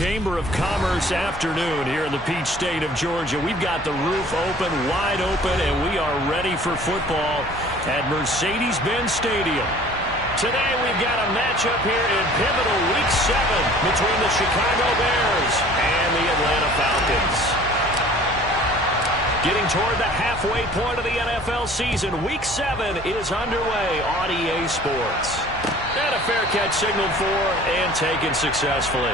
Chamber of Commerce afternoon here in the Peach State of Georgia. We've got the roof open, wide open, and we are ready for football at Mercedes-Benz Stadium. Today we've got a matchup here in pivotal Week 7 between the Chicago Bears and the Atlanta Falcons. Getting toward the halfway point of the NFL season, Week 7 is underway on EA Sports. And a fair catch signaled for and taken successfully.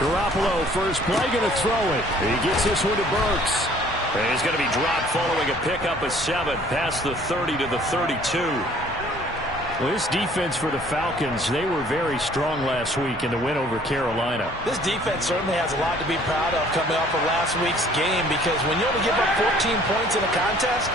Garoppolo, first play, going to throw it. He gets this one to Burks. And he's going to be dropped following a pickup of 7 past the 30 to the 32. Well, this defense for the Falcons, they were very strong last week in the win over Carolina. This defense certainly has a lot to be proud of coming off of last week's game, because when you only give up 14 points in a contest,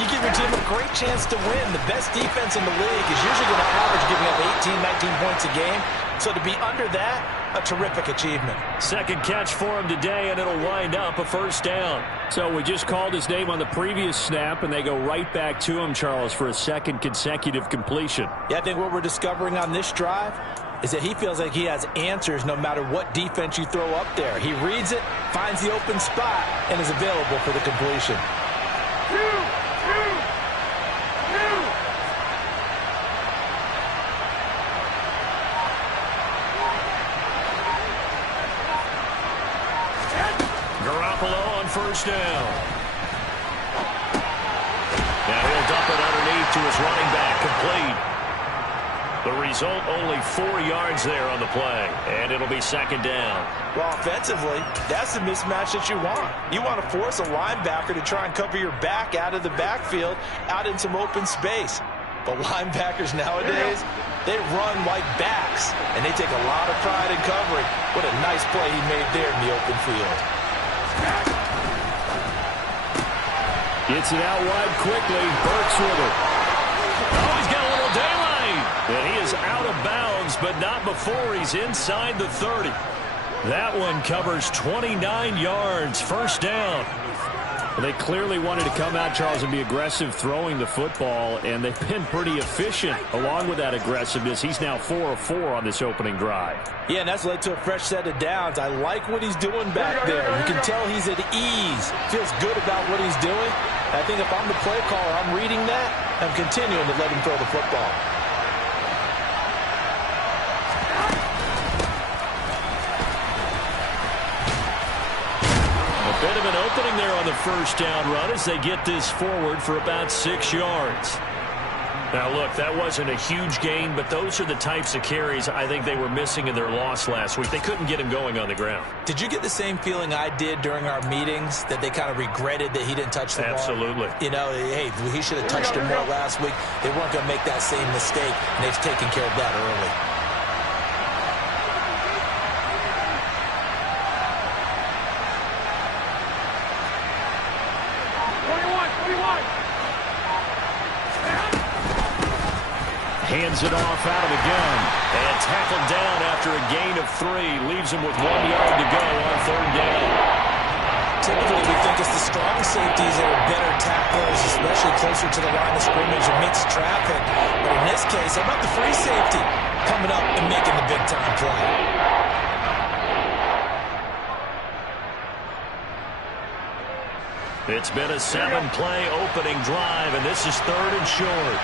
you give your team a great chance to win. The best defense in the league is usually going to average giving up 18, 19 points a game. So to be under that, a terrific achievement. Second catch for him today, and it'll wind up a first down. So we just called his name on the previous snap, and they go right back to him, Charles, for a second consecutive completion. Yeah, I think what we're discovering on this drive is that he feels like he has answers no matter what defense you throw up there. He reads it, finds the open spot, and is available for the completion. First down. Now he'll dump it underneath to his running back, complete. The result, only 4 yards there on the play, and it'll be second down. Well, offensively, that's the mismatch that you want. You want to force a linebacker to try and cover your back out of the backfield, out in some open space. But linebackers nowadays, they run like backs, and they take a lot of pride in covering. What a nice play he made there in the open field. Gets it out wide quickly. Burks with it. Oh, he's got a little daylight. And he is out of bounds, but not before he's inside the 30. That one covers 29 yards. First down. Well, they clearly wanted to come out, Charles, and be aggressive throwing the football, and they've been pretty efficient along with that aggressiveness. He's now 4 of 4 on this opening drive. Yeah, and that's led to a fresh set of downs. I like what he's doing back there. You can tell he's at ease. Feels good about what he's doing. I think if I'm the play caller, I'm reading that. I'm continuing to let him throw the football. Bit of an opening there on the first down run as they get this forward for about 6 yards. Now, look, that wasn't a huge gain, but those are the types of carries I think they were missing in their loss last week. They couldn't get him going on the ground. Did you get the same feeling I did during our meetings, that they kind of regretted that he didn't touch the ball? Absolutely. You know, hey, he should have touched it more last week. They weren't going to make that same mistake, and they've taken care of that early. Hands it off out of the gun. And tackled down after a gain of 3. Leaves him with 1 yard to go on third down. Typically, we think it's the strong safeties that are better tacklers, especially closer to the line of scrimmage amidst traffic. But in this case, how about the free safety coming up and making the big-time play? It's been a 7-play opening drive, and this is third and short.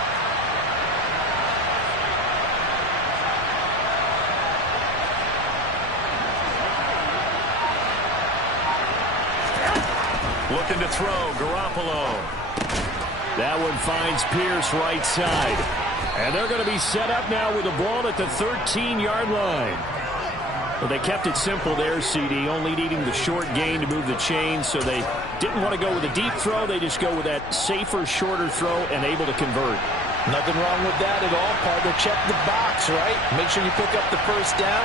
Looking to throw, Garoppolo. That one finds Pierce right side. And they're going to be set up now with the ball at the 13-yard line. Well, they kept it simple there, CD, only needing the short gain to move the chains, so they didn't want to go with a deep throw. They just go with that safer, shorter throw and able to convert. Nothing wrong with that at all, partner. Check the box, right? Make sure you pick up the first down.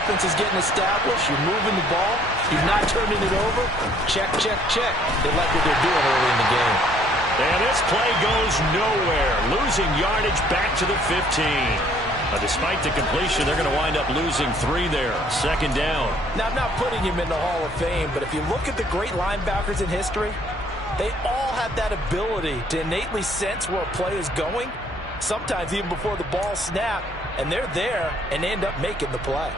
Offense is getting established. You're moving the ball. You're not turning it over. Check, check, check. They like what they're doing early in the game. And this play goes nowhere. Losing yardage back to the 15. Despite the completion, they're going to wind up losing 3 there. Second down. Now, I'm not putting him in the Hall of Fame, but if you look at the great linebackers in history, they all have that ability to innately sense where a play is going, sometimes even before the ball snaps, and they're there and end up making the play.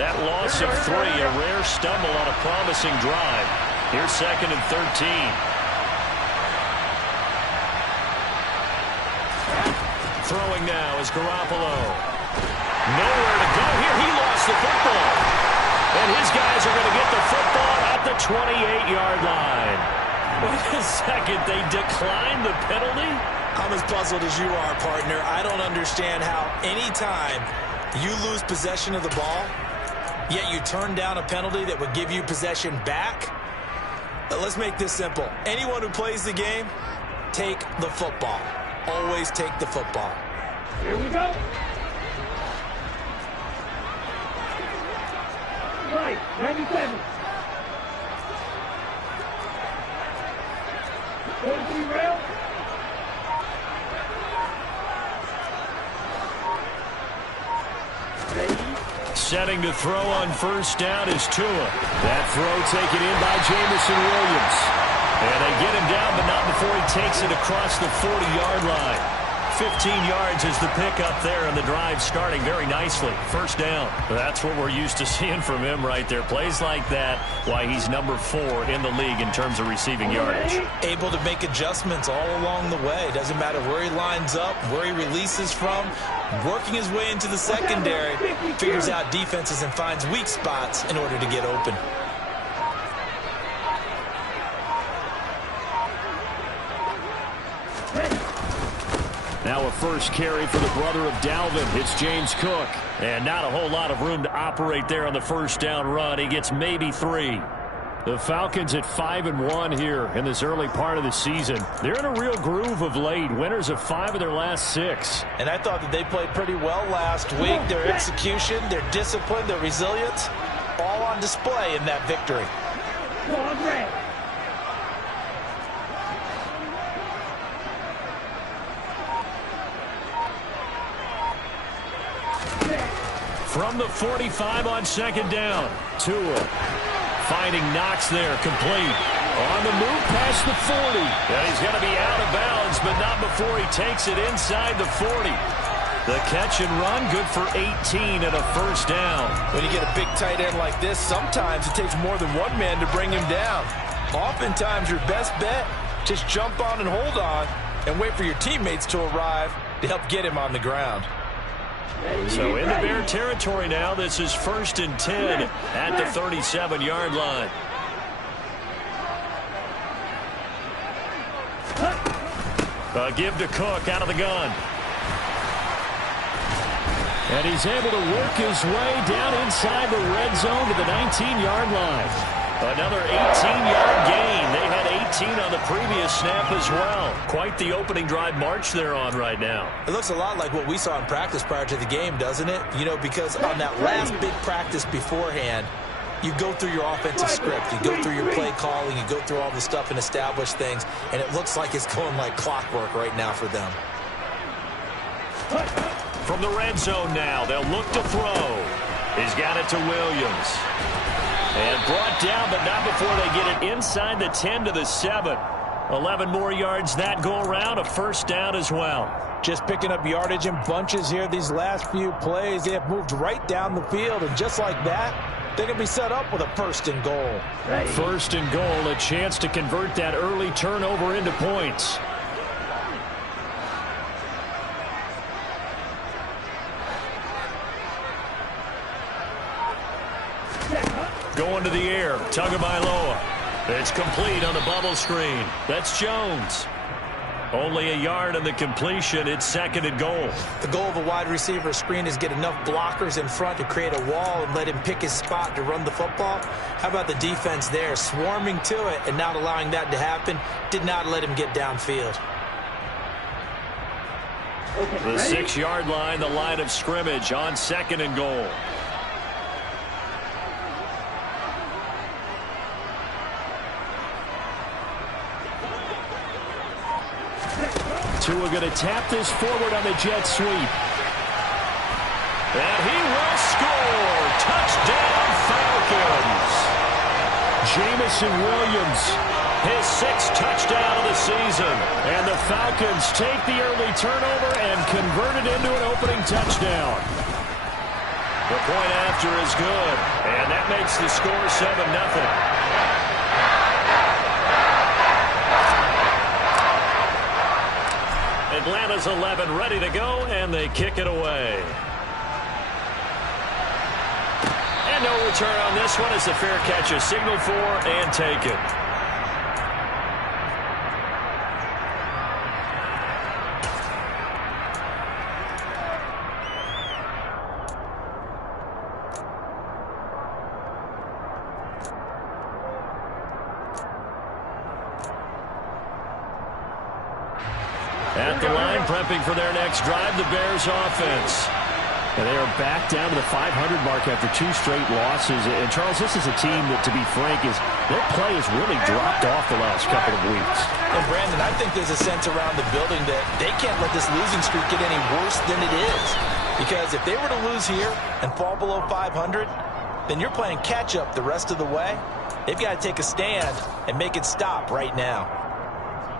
That loss of 3, a rare stumble on a promising drive. Here's 2nd and 13. Throwing now is Garoppolo. Nowhere to go here. He lost the football. And his guys are going to get the football at the 28-yard line. Wait a second. They declined the penalty? I'm as puzzled as you are, partner. I don't understand how any time you lose possession of the ball, yet you turn down a penalty that would give you possession back. Let's make this simple. Anyone who plays the game, take the football. Always take the football. Here we go. Right, 97. 43 rail. Setting to throw on first down is Tua. That throw taken in by Jamison Williams. And they get him down, but not before he takes it across the 40-yard line. 15 yards is the pickup there, and the drive starting very nicely. First down. That's what we're used to seeing from him right there. Plays like that, why he's number 4 in the league in terms of receiving yardage. Able to make adjustments all along the way. Doesn't matter where he lines up, where he releases from. Working his way into the secondary, figures out defenses and finds weak spots in order to get open. Now a first carry for the brother of Dalvin. It's James Cook. And not a whole lot of room to operate there on the first down run. He gets maybe 3. The Falcons at 5-1 here in this early part of the season. They're in a real groove of late. Winners of 5 of their last 6. And I thought that they played pretty well last week. Their execution, their discipline, their resilience, all on display in that victory. From the 45 on second down. Tua finding Knox there, complete. On the move past the 40. And he's going to be out of bounds, but not before he takes it inside the 40. The catch and run, good for 18 and a first down. When you get a big tight end like this, sometimes it takes more than one man to bring him down. Oftentimes, your best bet, just jump on and hold on and wait for your teammates to arrive to help get him on the ground. So into Bear territory now. This is 1st and 10 at the 37-yard line. Give to Cook out of the gun. And he's able to work his way down inside the red zone to the 19-yard line. Another 18-yard gain. They had 18 on the previous snap as well. Quite the opening drive march they're on right now. It looks a lot like what we saw in practice prior to the game, doesn't it? You know, because on that last big practice beforehand, you go through your offensive script. You go through your play calling. You go through all the stuff and establish things. And it looks like it's going like clockwork right now for them. From the red zone now, they'll look to throw. He's got it to Williams. And brought down, but not before they get it inside the 10 to the 7. 11 more yards that go around, a first down as well. Just picking up yardage in bunches here these last few plays. They have moved right down the field, and just like that, they're going to be set up with a 1st and goal. First and goal, a chance to convert that early turnover into points. Going to the air, Tagovailoa. It's complete on the bubble screen. That's Jones. Only a yard on the completion. It's 2nd and goal. The goal of a wide receiver screen is get enough blockers in front to create a wall and let him pick his spot to run the football. How about the defense there, swarming to it and not allowing that to happen? Did not let him get downfield. The 6-yard line, the line of scrimmage on 2nd and goal. Tua going to tap this forward on the jet sweep. And he will score. Touchdown, Falcons. Jamison Williams, his 6th touchdown of the season. And the Falcons take the early turnover and convert it into an opening touchdown. The point after is good. And that makes the score 7-0. Atlanta's 11 ready to go, and they kick it away. And no return on this one as the fair catch is signaled for and taken. At the line, prepping for their next drive, the Bears offense. And they are back down to the 500 mark after 2 straight losses. And, Charles, this is a team that, to be frank, their play has really dropped off the last couple of weeks. And, Brandon, I think there's a sense around the building that they can't let this losing streak get any worse than it is. Because if they were to lose here and fall below 500, then you're playing catch-up the rest of the way. They've got to take a stand and make it stop right now.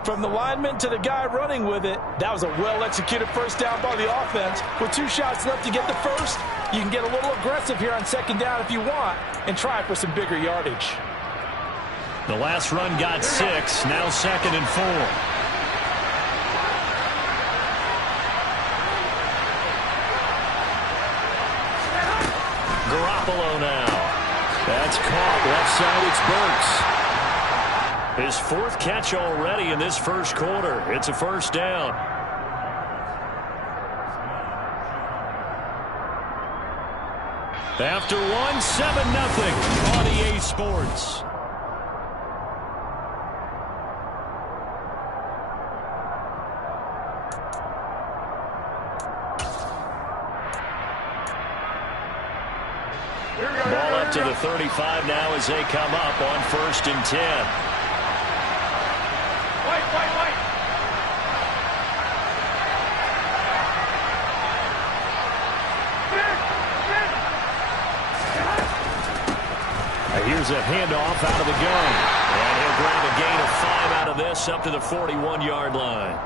From the lineman to the guy running with it, that was a well-executed first down by the offense. With 2 shots left to get the first, you can get a little aggressive here on 2nd down if you want and try for some bigger yardage. The last run got 6, now 2nd and 4. Garoppolo now. That's caught. Left side, it's Burks. His 4th catch already in this first quarter. It's a first down. After 1, 7-0 on EA Sports. Ball up to the 35 now as they come up on 1st and 10. Here's a handoff out of the gun. And he'll grab a gain of 5 out of this up to the 41-yard line.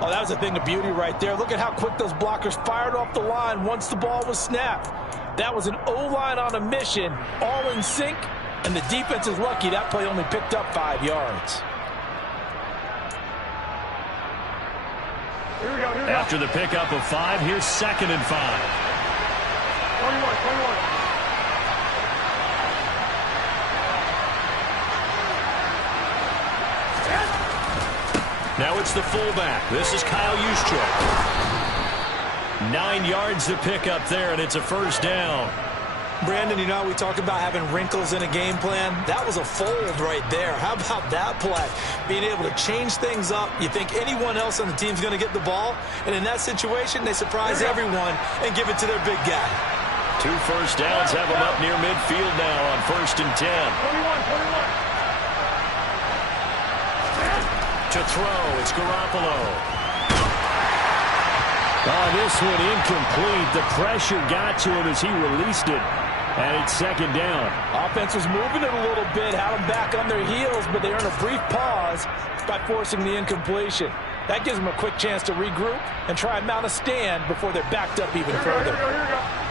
Oh, that was a thing of beauty right there. Look at how quick those blockers fired off the line once the ball was snapped. That was an O-line on a mission, all in sync, and the defense is lucky that play only picked up 5 yards. Here we go. After the pickup of 5, here's 2nd and 5. 21. Now it's the fullback. This is Kyle Juszczyk. 9 yards to pick up there, and it's a first down. Brandon, you know, we talked about having wrinkles in a game plan. That was a fold right there. How about that play? Being able to change things up. You think anyone else on the team's going to get the ball, and in that situation, they surprise everyone and give it to their big guy. 2 first downs have them up near midfield now on 1st and 10. 21. To throw, it's Garoppolo. Oh, this one incomplete. The pressure got to him as he released it, and it's 2nd down. Offense was moving it a little bit, had them back on their heels, but they earned a brief pause by forcing the incompletion. That gives them a quick chance to regroup and try and mount a stand before they're backed up even further.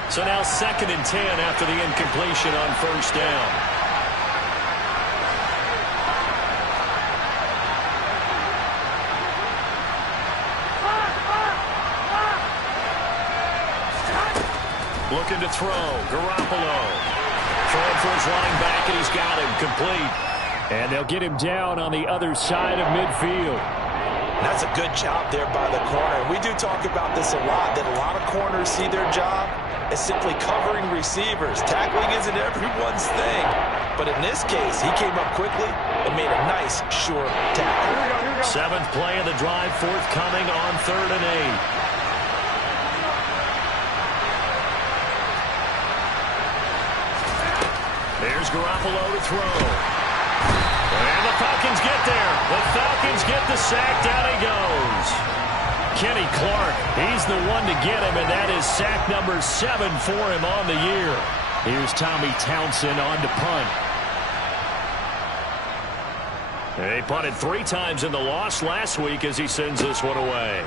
So now 2nd and 10 after the incompletion on 1st down. Looking to throw. Garoppolo. Throwing for his running back, and he's got him complete. And they'll get him down on the other side of midfield. That's a good job there by the corner. And we do talk about this a lot, that a lot of corners see their job as simply covering receivers. Tackling isn't everyone's thing. But in this case, he came up quickly and made a nice, short tackle. 7th play of the drive forthcoming on 3rd and 8. Here's Garoppolo to throw. And the Falcons get there. The Falcons get the sack. Down he goes. Kenny Clark, he's the one to get him, and that is sack number 7 for him on the year. Here's Tommy Townsend on to punt. They punted 3 times in the loss last week as he sends this one away.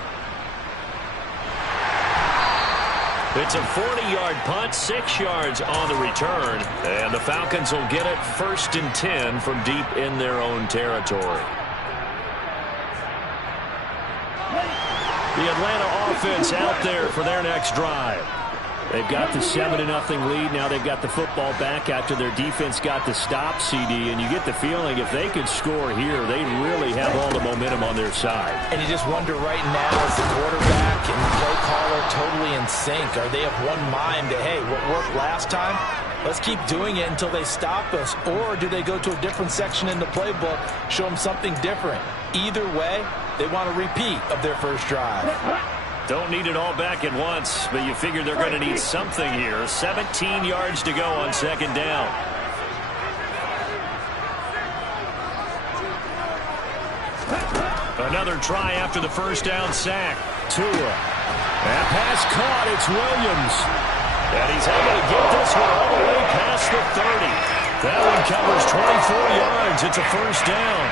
It's a 40-yard punt, 6 yards on the return, and the Falcons will get it 1st and 10 from deep in their own territory. The Atlanta offense out there for their next drive. They've got the 7-0 lead. Now they've got the football back after their defense got the stop, CD. And you get the feeling if they could score here, they really have all the momentum on their side. And you just wonder right now, is the quarterback and the play caller totally in sync? Are they of one mind that, hey, what worked last time, let's keep doing it until they stop us? Or do they go to a different section in the playbook, show them something different? Either way, they want a repeat of their first drive. Don't need it all back at once, but you figure they're going to need something here. 17 yards to go on 2nd down. Another try after the first down sack. Tua. That pass caught. It's Williams. And he's able to get this one all the way past the 30. That one covers 24 yards. It's a 1st down.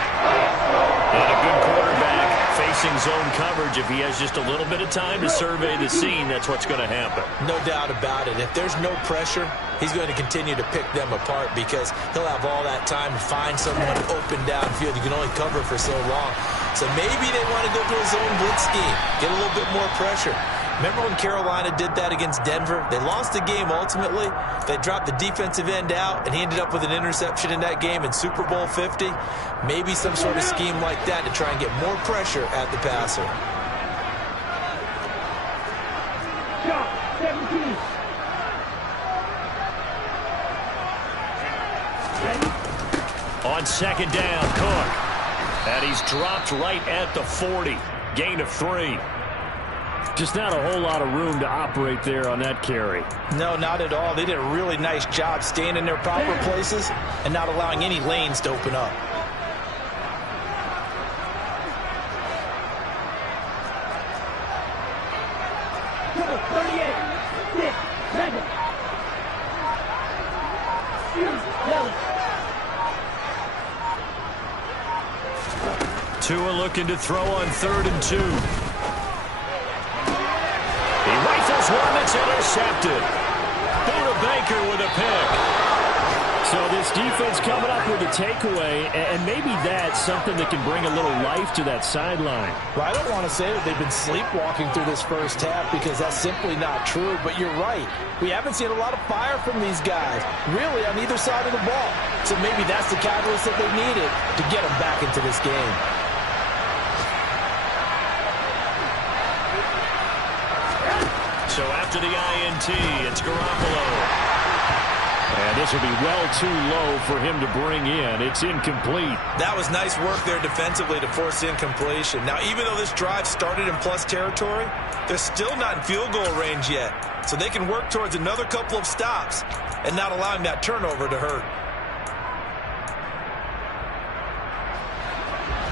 And a good quarterback facing zone coverage. If he has just a little bit of time to survey the scene, that's what's going to happen. No doubt about it. If there's no pressure, he's going to continue to pick them apart because he'll have all that time to find someone open downfield. You can only cover for so long. So maybe they want to go to a zone blitz scheme, get a little bit more pressure. Remember when Carolina did that against Denver? They lost the game ultimately. They dropped the defensive end out, and he ended up with an interception in that game in Super Bowl 50. Maybe some sort of scheme like that to try and get more pressure at the passer. On 2nd down, Cook. And he's dropped right at the 40. Gain of 3. Just not a whole lot of room to operate there on that carry. No, not at all. They did a really nice job staying in their proper places and not allowing any lanes to open up. Tua looking to throw on 3rd and 2. He rifles one that's intercepted. Buda Baker with a pick. So this defense coming up with a takeaway, and maybe that's something that can bring a little life to that sideline. Well, I don't want to say that they've been sleepwalking through this first half because that's simply not true, but you're right. We haven't seen a lot of fire from these guys, really, on either side of the ball. So maybe that's the catalyst that they needed to get them back into this game. So after the INT, it's Garoppolo. And this will be well too low for him to bring in. It's incomplete. That was nice work there defensively to force incompletion. Now, even though this drive started in plus territory, they're still not in field goal range yet. So they can work towards another couple of stops and not allowing that turnover to hurt.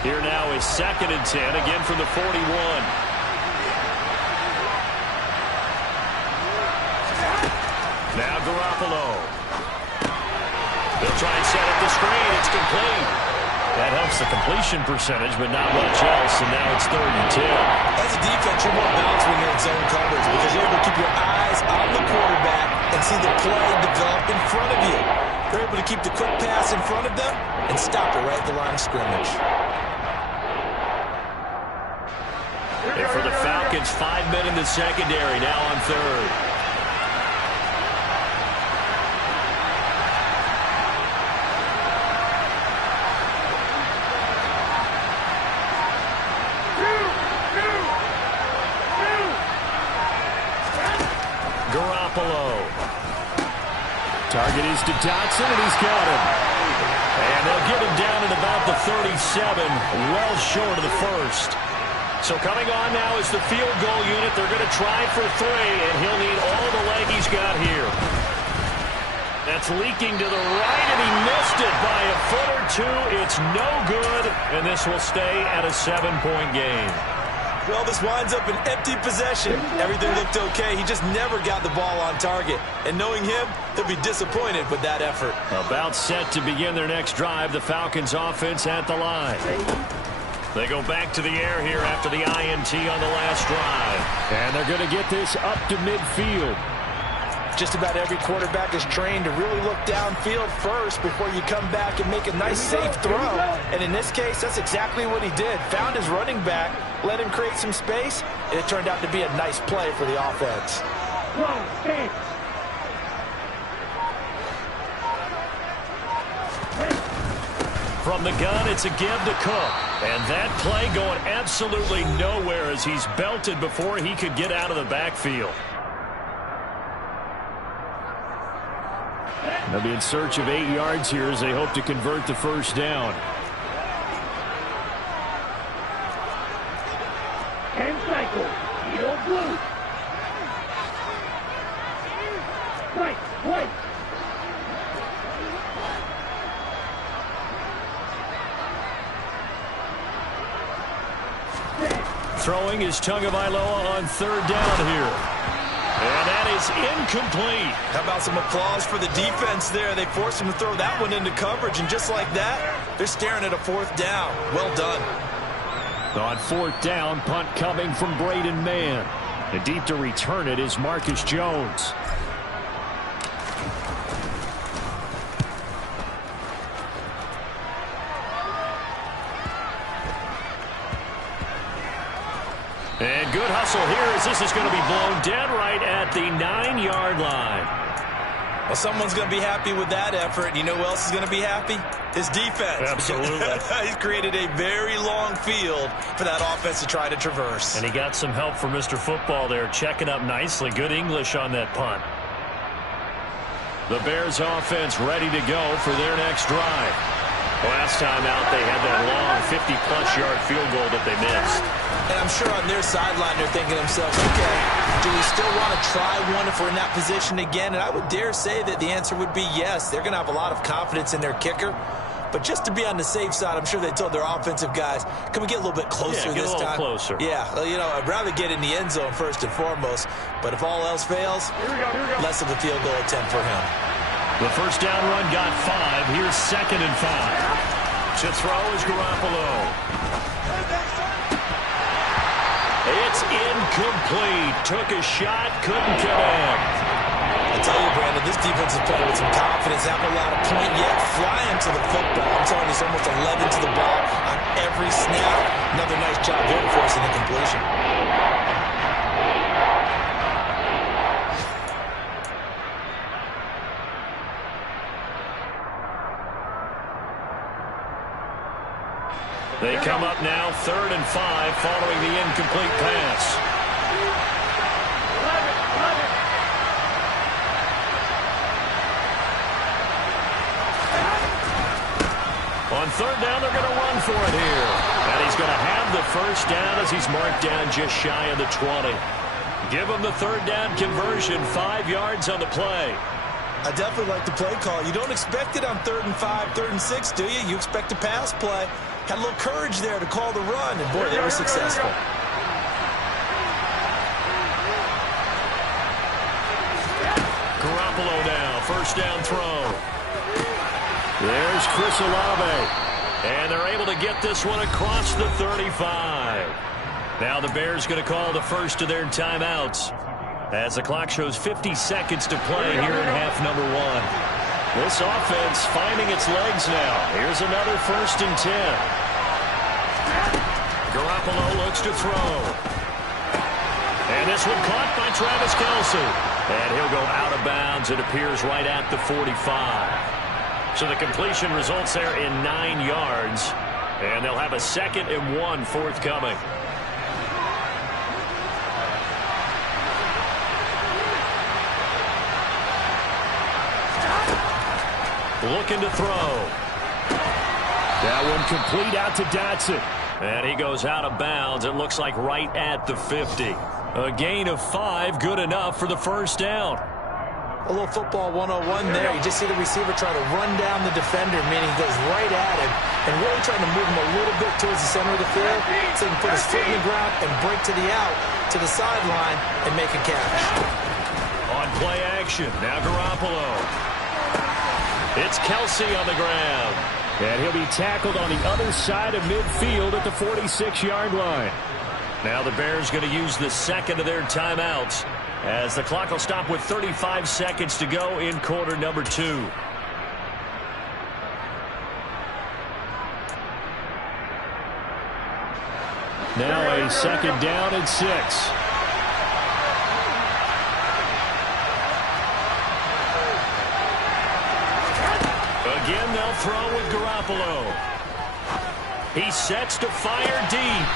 Here now is 2nd and 10, again from the 41. Now Garoppolo. They'll try and set up the screen. It's complete. That helps the completion percentage, but not much else, and now it's 3rd and 10. As a defense, you're more balanced when you're in zone coverage because you're able to keep your eyes on the quarterback and see the play develop in front of you. They're able to keep the quick pass in front of them and stop it right at the line of scrimmage. And for the Falcons, 5 men in the secondary, now on 3rd. Garoppolo. Target is to Dotson, and he's got him. And they'll get him down at about the 37, well short of the first. So coming on now is the field goal unit. They're going to try for 3, and he'll need all the leg he's got here. That's leaking to the right, and he missed it by a foot or 2. It's no good, and this will stay at a 7-point game. Well, this winds up an empty possession. Everything looked okay. He just never got the ball on target. And knowing him, he'll be disappointed with that effort. About set to begin their next drive, the Falcons offense at the line. They go back to the air here after the INT on the last drive. And they're going to get this up to midfield. Just about every quarterback is trained to really look downfield first before you come back and make a nice, safe throw. And in this case, that's exactly what he did. Found his running back, let him create some space, and it turned out to be a nice play for the offense. From the gun, it's a give to Cook. And that play going absolutely nowhere as he's belted before he could get out of the backfield. They'll be in search of 8 yards here as they hope to convert the first down. And cycle. Yellow blue. White, white. Throwing is Tagovailoa on 3rd down here. And that is incomplete. How about some applause for the defense there? They forced him to throw that one into coverage, and just like that, they're staring at a 4th down. Well done. On 4th down, punt coming from Braden Mann. And deep to return it is Marcus Jones. And good hustle here as this is going to be blown dead right at the 9-yard line. Well, someone's going to be happy with that effort. You know who else is going to be happy? His defense. Absolutely. He's created a very long field for that offense to try to traverse. And he got some help from Mr. Football there, checking up nicely. Good English on that punt. The Bears offense ready to go for their next drive. Last time out, they had that long 50-plus yard field goal that they missed. And I'm sure on their sideline, they're thinking to themselves, okay, do we still want to try one if we're in that position again? And I would dare say that the answer would be yes. They're going to have a lot of confidence in their kicker. But just to be on the safe side, I'm sure they told their offensive guys, can we get a little bit closer this time? Closer. Yeah, you know, I'd rather get in the end zone first and foremost. But if all else fails, less of a field goal attempt for him. The first down run got 5. Here's 2nd and 5. To throw is Garoppolo. It's incomplete. Took a shot, couldn't connect. I tell you, Brandon, this defense is playing with some confidence. Haven't allowed a point yet. Flying to the football. I'm telling you, it's almost 11 to the ball on every snap. Another nice job there for us in the completion. They come up now 3rd and 5 following the incomplete pass. On 3rd down, they're going to run for it here. And he's going to have the first down as he's marked down just shy of the 20. Give him the 3rd down conversion, 5 yards on the play. I definitely like the play call. You don't expect it on 3rd and 5, 3rd and 6, do you? You expect a pass play. Had a little courage there to call the run, and boy, they were successful. Garoppolo now, first down throw. There's Chris Olave. And they're able to get this one across the 35. Now the Bears going to call the first of their timeouts as the clock shows 50 seconds to play here in half number 1. This offense finding its legs now. Here's another 1st and 10. Garoppolo looks to throw. And this one caught by Travis Kelce. And he'll go out of bounds. It appears right at the 45. So the completion results there in 9 yards. And they'll have a 2nd and 1 forthcoming. looking to throw. That one complete out to Dotson. And he goes out of bounds. It looks like right at the 50. A gain of 5, good enough for the first down. A little football 101 there. You just see the receiver try to run down the defender, meaning he goes right at him and really trying to move him a little bit towards the center of the field so he can put his foot in the ground and break to the out, to the sideline, and make a catch. On play action, now Garoppolo. It's Kelsey on the ground. And he'll be tackled on the other side of midfield at the 46-yard line. Now the Bears going to use the second of their timeouts, as the clock will stop with 35 seconds to go in quarter number 2. Now a second down and 6. Again, they'll throw with Garoppolo. He sets to fire deep.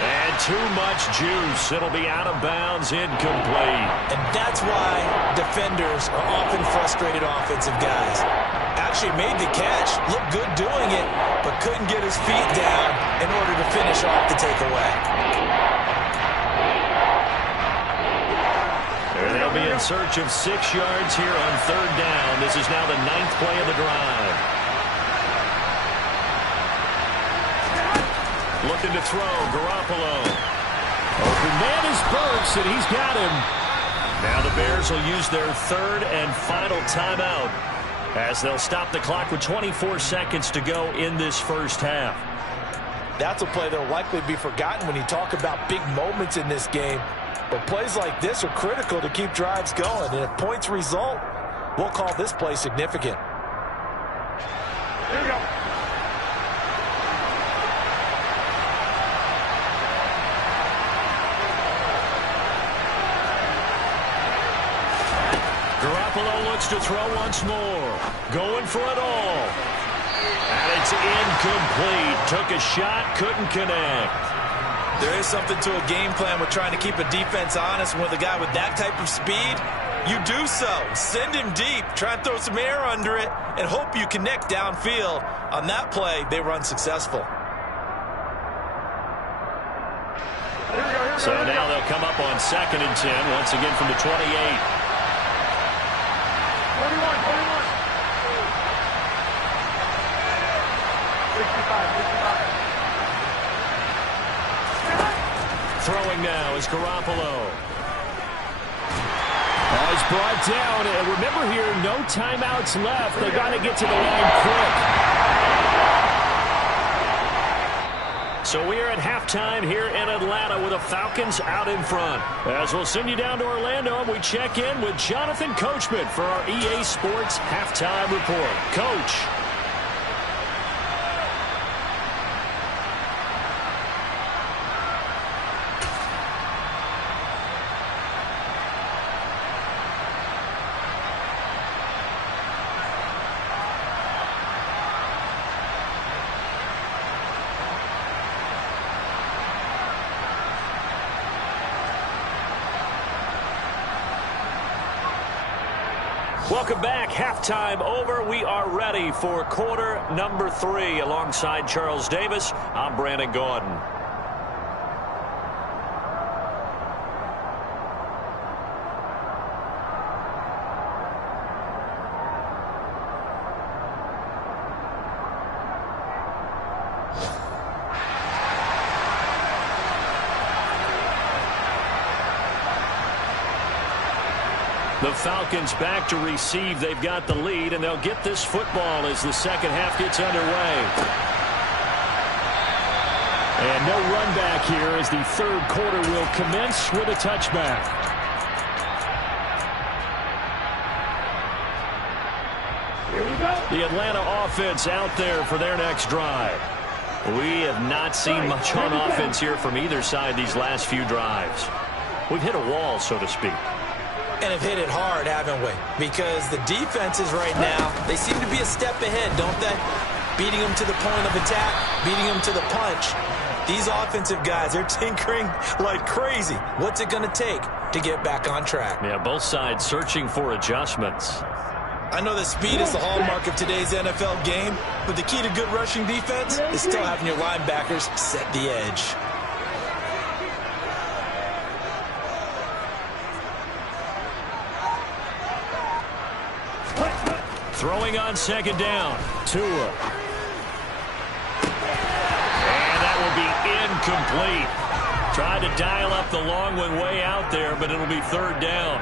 And too much juice. It'll be out of bounds, incomplete. And that's why defenders are often frustrated offensive guys. Actually made the catch, looked good doing it, but couldn't get his feet down in order to finish off the takeaway. They'll be in search of 6 yards here on third down. This is now the 9th play of the drive. Looking to throw, Garoppolo. Open man is Burks, and he's got him. Now the Bears will use their third and final timeout, as they'll stop the clock with 24 seconds to go in this first half. That's a play that'll likely be forgotten when you talk about big moments in this game. But plays like this are critical to keep drives going. And if points result, we'll call this play significant. Here we go. Garoppolo looks to throw once more. Going for it all. And it's incomplete. Took a shot, couldn't connect. There is something to a game plan with trying to keep a defense honest. With a guy with that type of speed, you do so. Send him deep. Try and throw some air under it and hope you connect downfield. On that play, they were unsuccessful. So now they'll come up on 2nd and 10, once again from the 28. 21. 65. Throwing now is Garoppolo. He's brought down. And remember here, no timeouts left. They got to get to the line quick. So we are at halftime here in Atlanta with the Falcons out in front. As we'll send you down to Orlando, and we check in with Jonathan Coachman for our EA Sports Halftime Report. Coach. Welcome back. Halftime over. We are ready for quarter number 3. Alongside Charles Davis, I'm Brandon Gordon. The Falcons back to receive. They've got the lead, and they'll get this football as the second half gets underway. And no run back here as the third quarter will commence with a touchback. Here we go. The Atlanta offense out there for their next drive. We have not seen much on offense here from either side these last few drives. We've hit a wall, so to speak. And have hit it hard, haven't we? Because the defenses right now, they seem to be a step ahead, don't they? Beating them to the point of attack, beating them to the punch. These offensive guys, they're tinkering like crazy. What's it going to take to get back on track? Yeah, both sides searching for adjustments. I know that speed is the hallmark of today's NFL game, but the key to good rushing defense is still having your linebackers set the edge. Throwing on second down. Tua. And that will be incomplete. Tried to dial up the long one way out there, but it'll be third down.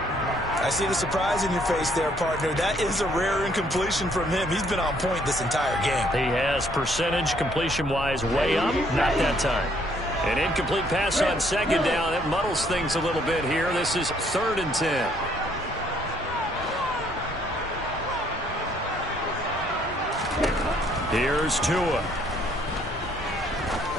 I see the surprise in your face there, partner. That is a rare incompletion from him. He's been on point this entire game. He has percentage completion-wise way up. Not that time. An incomplete pass on second down. That muddles things a little bit here. This is 3rd and 10. Here's Tua.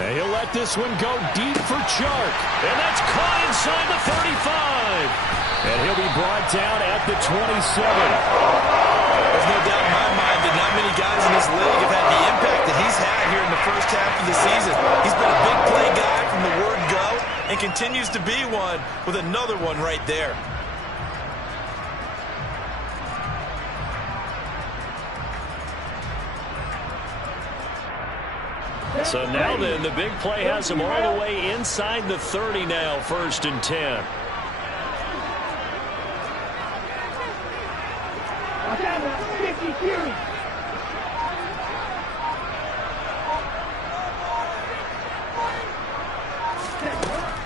And he'll let this one go deep for Chark. And that's caught inside the 35. And he'll be brought down at the 27. There's no doubt in my mind that not many guys in this league have had the impact that he's had here in the first half of the season. He's been a big play guy from the word go and continues to be one with another one right there. So now then, the big play has him all the way inside the 30 now, 1st and 10.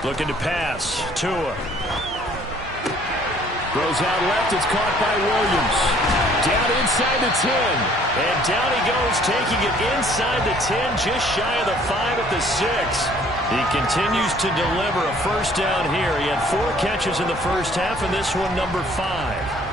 Looking to pass. Tua. Throws out left. It's caught by Williams. Down inside the 10. And down he goes, taking it inside the 10, just shy of the 5 at the 6. He continues to deliver a first down here. He had 4 catches in the first half, and this one number 5.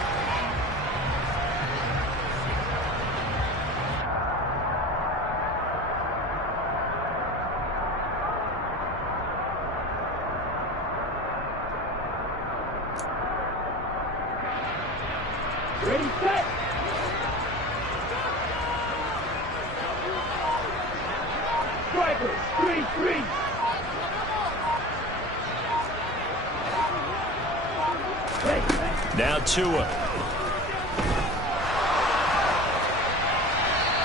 Ready, set. Strikers, 3-3. Now Tua.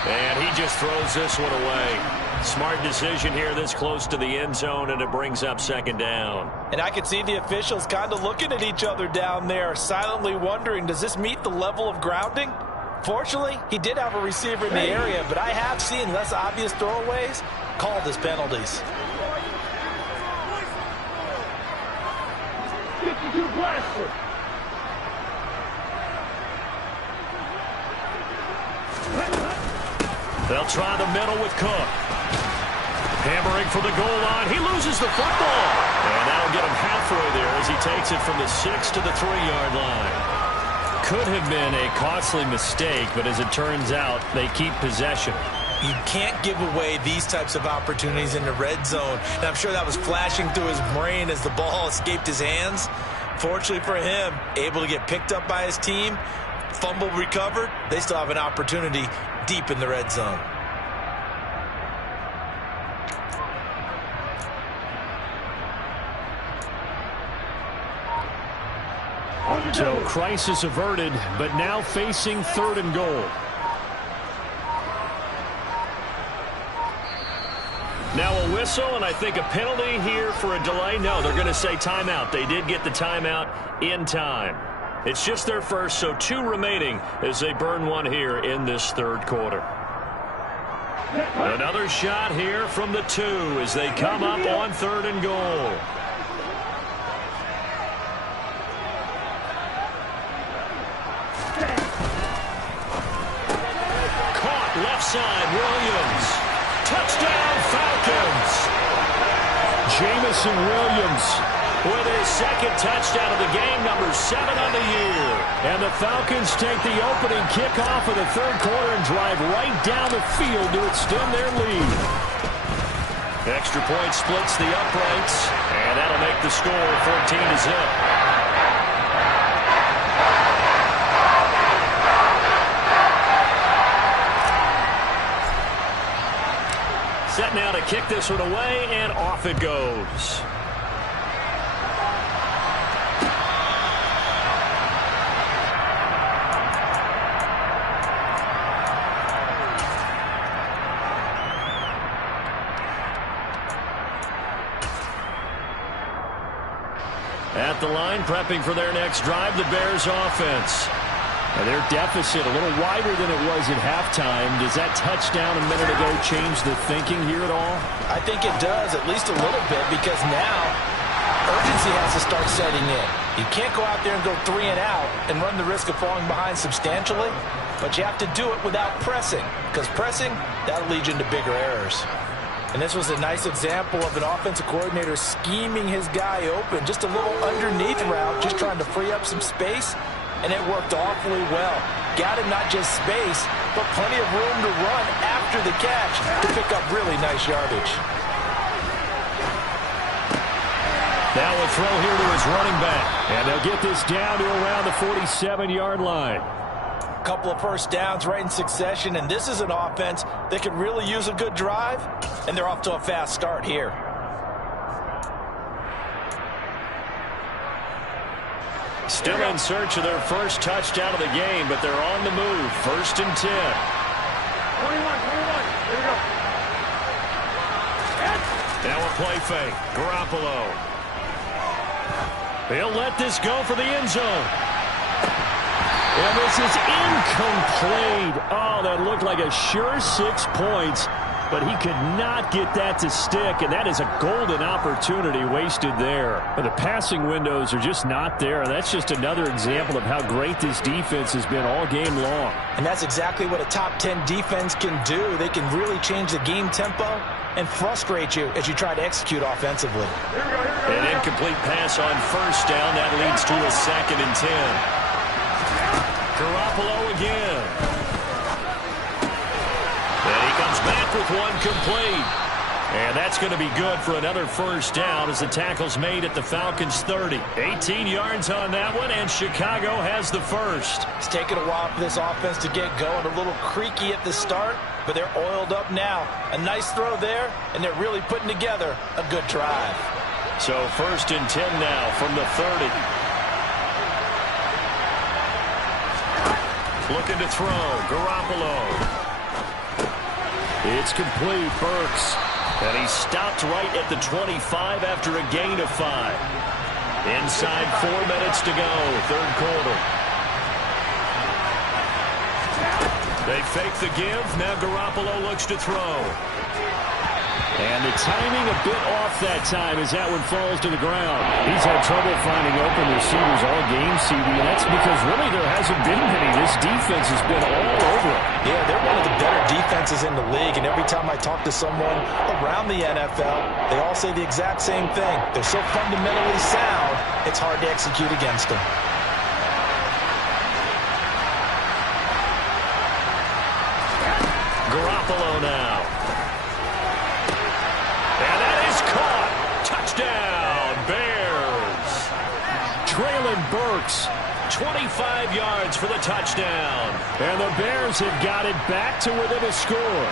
And he just throws this one away. Smart decision here this close to the end zone, and it brings up second down. And I could see the officials kind of looking at each other down there, silently wondering, does this meet the level of grounding? Fortunately, he did have a receiver in the area, but I have seen less obvious throwaways called as penalties. 52 blaster. They'll try the middle with Cook. Hammering for the goal line. He loses the football. And that'll get him halfway there as he takes it from the 6 to the 3-yard line. Could have been a costly mistake, but as it turns out, they keep possession. You can't give away these types of opportunities in the red zone. And I'm sure that was flashing through his brain as the ball escaped his hands. Fortunately for him, able to get picked up by his team, fumble recovered. They still have an opportunity deep in the red zone. So crisis averted, but now facing 3rd and goal. Now a whistle, and I think a penalty here for a delay. No, they're going to say timeout. They did get the timeout in time. It's just their first, so 2 remaining as they burn one here in this 3rd quarter. Another shot here from the 2 as they come up on 3rd and goal. Caught left side, Williams. Touchdown, Falcons. Jamison Williams with his 2nd touchdown of the game, number 7 on the year. And the Falcons take the opening kickoff of the 3rd quarter and drive right down the field to extend their lead. Extra point splits the uprights, and that'll make the score 14-0. Set now to kick this one away, and off it goes. At the line, prepping for their next drive, the Bears offense. Now their deficit a little wider than it was at halftime. Does that touchdown a minute ago change the thinking here at all? I think it does, at least a little bit, because now urgency has to start setting in. You can't go out there and go 3 and out and run the risk of falling behind substantially, but you have to do it without pressing, because pressing, that'll lead you into bigger errors. And this was a nice example of an offensive coordinator scheming his guy open, just a little underneath route, just trying to free up some space, and it worked awfully well. Got him not just space, but plenty of room to run after the catch to pick up really nice yardage. Now a throw here to his running back, and they'll get this down to around the 47-yard line. Couple of first downs right in succession, and this is an offense that could really use a good drive, and they're off to a fast start here. Still in search of their first touchdown of the game, but they're on the move. 1st and 10. 21, 21. Here we go. Now a play fake. Garoppolo. He'll let this go for the end zone. And this is incomplete. Oh, that looked like a sure 6 points, but he could not get that to stick, and that is a golden opportunity wasted there. The passing windows are just not there. That's just another example of how great this defense has been all game long. And that's exactly what a top 10 defense can do. They can really change the game tempo and frustrate you as you try to execute offensively. An incomplete pass on 1st down. That leads to a 2nd and 10. Garoppolo again. And he comes back with one complete. And that's going to be good for another 1st down as the tackle's made at the Falcons' 30. 18 yards on that one, and Chicago has the first. It's taken a while for this offense to get going. A little creaky at the start, but they're oiled up now. A nice throw there, and they're really putting together a good drive. So 1st and 10 now from the 30. Looking to throw. Garoppolo. It's complete. Burks. And he stopped right at the 25 after a gain of 5. Inside 4 minutes to go. 3rd quarter. They fake the give. Now Garoppolo looks to throw. And the timing a bit off that time as that one falls to the ground. He's had trouble finding open receivers all game, CD, and that's because really there hasn't been many. This defense has been all over it. Yeah, they're one of the better defenses in the league, and every time I talk to someone around the NFL, they all say the exact same thing. They're so fundamentally sound, it's hard to execute against them. Garoppolo now. And that is caught. Touchdown, Bears. Traylon Burks, 25 yards for the touchdown. And the Bears have got it back to within a score.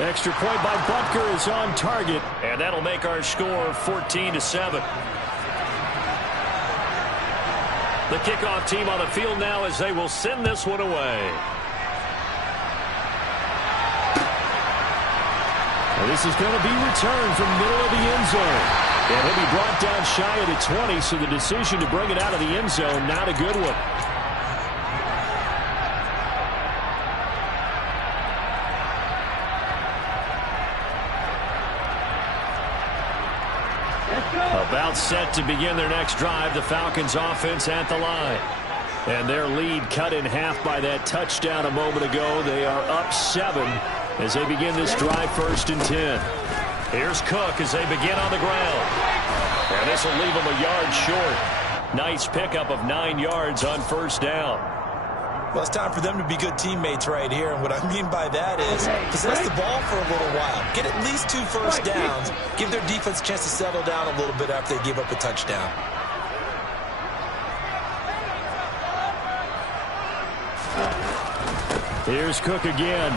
Extra point by Butker is on target, and that'll make our score 14-7. The kickoff team on the field now as they will send this one away. Well, this is going to be returned from the middle of the end zone. And he'll be brought down shy of the 20, so the decision to bring it out of the end zone, not a good one. About set to begin their next drive, the Falcons offense at the line. And their lead cut in half by that touchdown a moment ago. They are up 7 as they begin this drive. 1st and 10. Here's Cook as they begin on the ground. And this will leave them a yard short. Nice pickup of 9 yards on 1st down. Well, it's time for them to be good teammates right here. And what I mean by that is possess the ball for a little while. Get at least 2 first downs. Give their defense a chance to settle down a little bit after they give up a touchdown. Here's Cook again.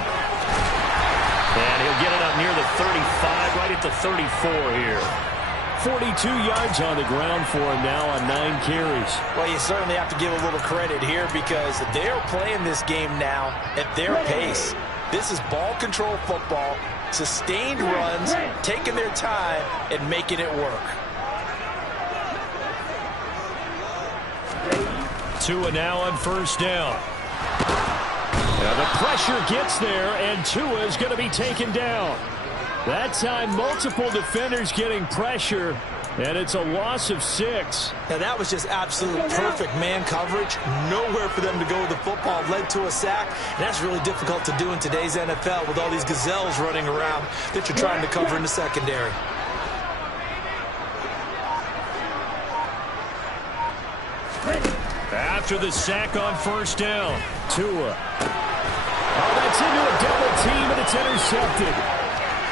And he'll get it up near the 35, right at the 34 here. 42 yards on the ground for him now on 9 carries. Well, you certainly have to give a little credit here because they're playing this game now at their pace. This is ball control football. Sustained runs, taking their time, and making it work. Tua now on first down. Now the pressure gets there, and Tua is going to be taken down. That time, multiple defenders getting pressure, and it's a loss of 6. Now that was just absolute perfect man coverage. Nowhere for them to go with the football. Led to a sack, and that's really difficult to do in today's NFL with all these gazelles running around that you're trying to cover in the secondary. After the sack on first down, Tua. Oh, that's into a double team, and it's intercepted.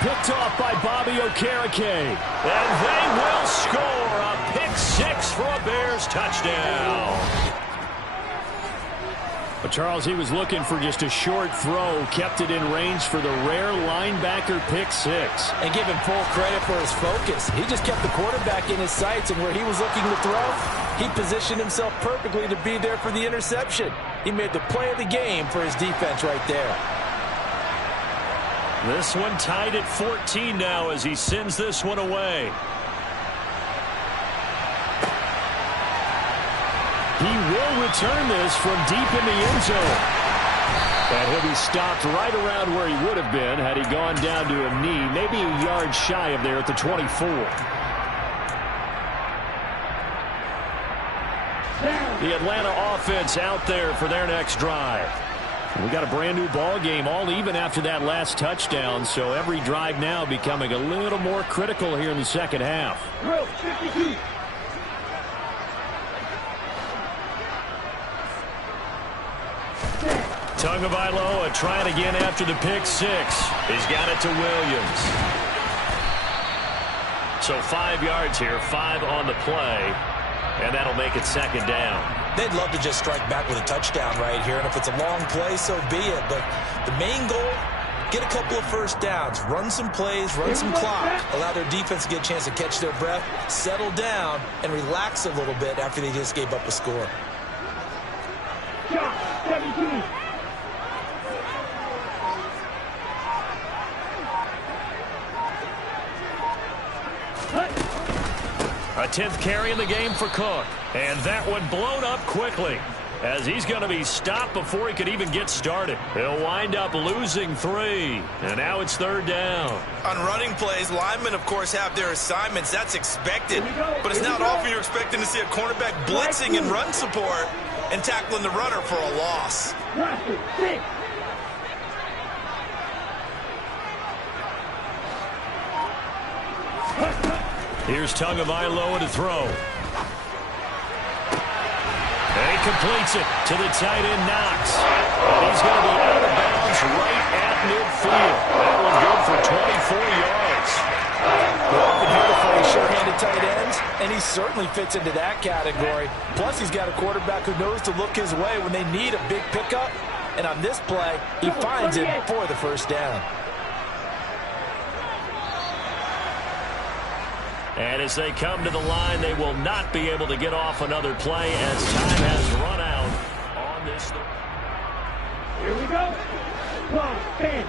Picked off by Bobby Okereke. And they will score a pick 6 for a Bears touchdown. But Charles, he was looking for just a short throw, kept it in range for the rare linebacker pick 6. And give him full credit for his focus. He just kept the quarterback in his sights, and where he was looking to throw, he positioned himself perfectly to be there for the interception. He made the play of the game for his defense right there. This one tied at 14 now as he sends this one away. He will return this from deep in the end zone. And he'll be stopped right around where he would have been had he gone down to a knee, maybe a yard shy of there at the 24. The Atlanta offense out there for their next drive. We got a brand new ball game, all even after that last touchdown, so every drive now becoming a little more critical here in the second half. Drill 52. Tagovailoa trying again after the pick 6. He's got it to Williams. So 5 yards here, 5 on the play, and that'll make it second down. They'd love to just strike back with a touchdown right here, and if it's a long play, so be it. But the main goal, get a couple of first downs, run some plays, run some clock, allow their defense to get a chance to catch their breath, settle down, and relax a little bit after they just gave up a score. Shot 17. A 10th carry in the game for Cook. And that one blown up quickly as he's going to be stopped before he could even get started. He'll wind up losing 3. And now it's third down. On running plays, linemen, of course, have their assignments. That's expected. But it's not often you're expecting to see a cornerback blitzing in run support and tackling the runner for a loss. 6. Here's Tagovailoa to throw. And he completes it to the tight end, Knox. And he's going to be out of bounds right at midfield. That one good for 24 yards. We're often here for a sure-handed tight ends, and he certainly fits into that category. Plus, he's got a quarterback who knows to look his way when they need a big pickup. And on this play, he finds it for the first down. And as they come to the line, they will not be able to get off another play as time has run out on this. Here we go. Clock 10.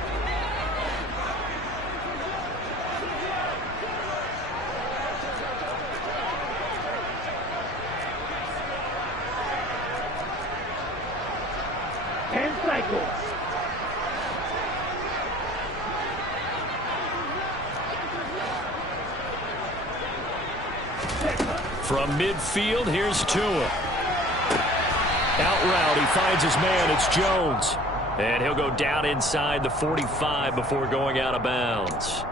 Cycles. From midfield, here's Tua. Out route, he finds his man. It's Jones. And he'll go down inside the 45 before going out of bounds.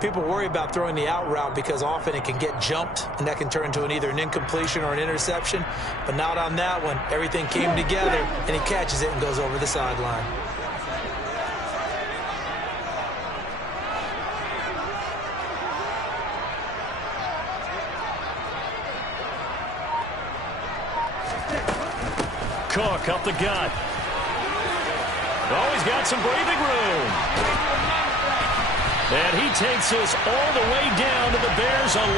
People worry about throwing the out route because often it can get jumped, and that can turn into either an incompletion or an interception. But not on that one. Everything came together, and he catches it and goes over the sideline. Cook up the gut. Oh, he's got some breathing room. And he takes this all the way down to the Bears' 11.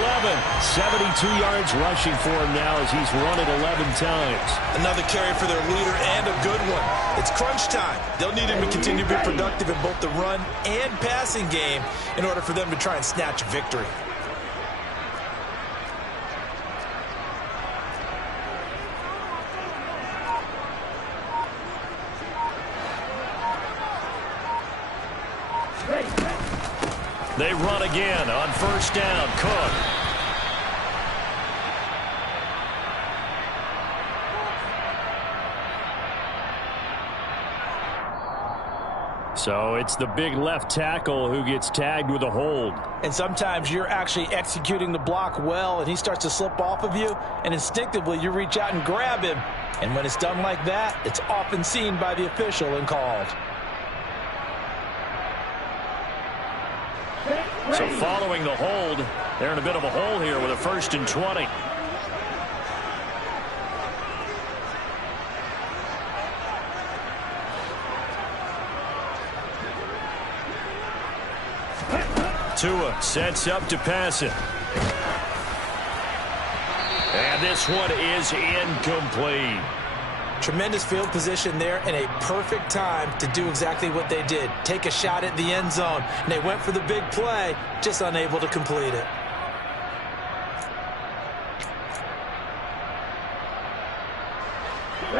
72 yards rushing for him now as he's run it 11 times. Another carry for their leader and a good one. It's crunch time. They'll need him to continue to be productive in both the run and passing game in order for them to try and snatch victory. They run again on first down. Cook. So it's the big left tackle who gets tagged with a hold. And sometimes you're actually executing the block well, and he starts to slip off of you, and instinctively you reach out and grab him. And when it's done like that, it's often seen by the official and called. So following the hold, they're in a bit of a hole here with a 1st and 20. Tua sets up to pass it. And this one is incomplete. Tremendous field position there and a perfect time to do exactly what they did. Take a shot at the end zone. And they went for the big play, just unable to complete it.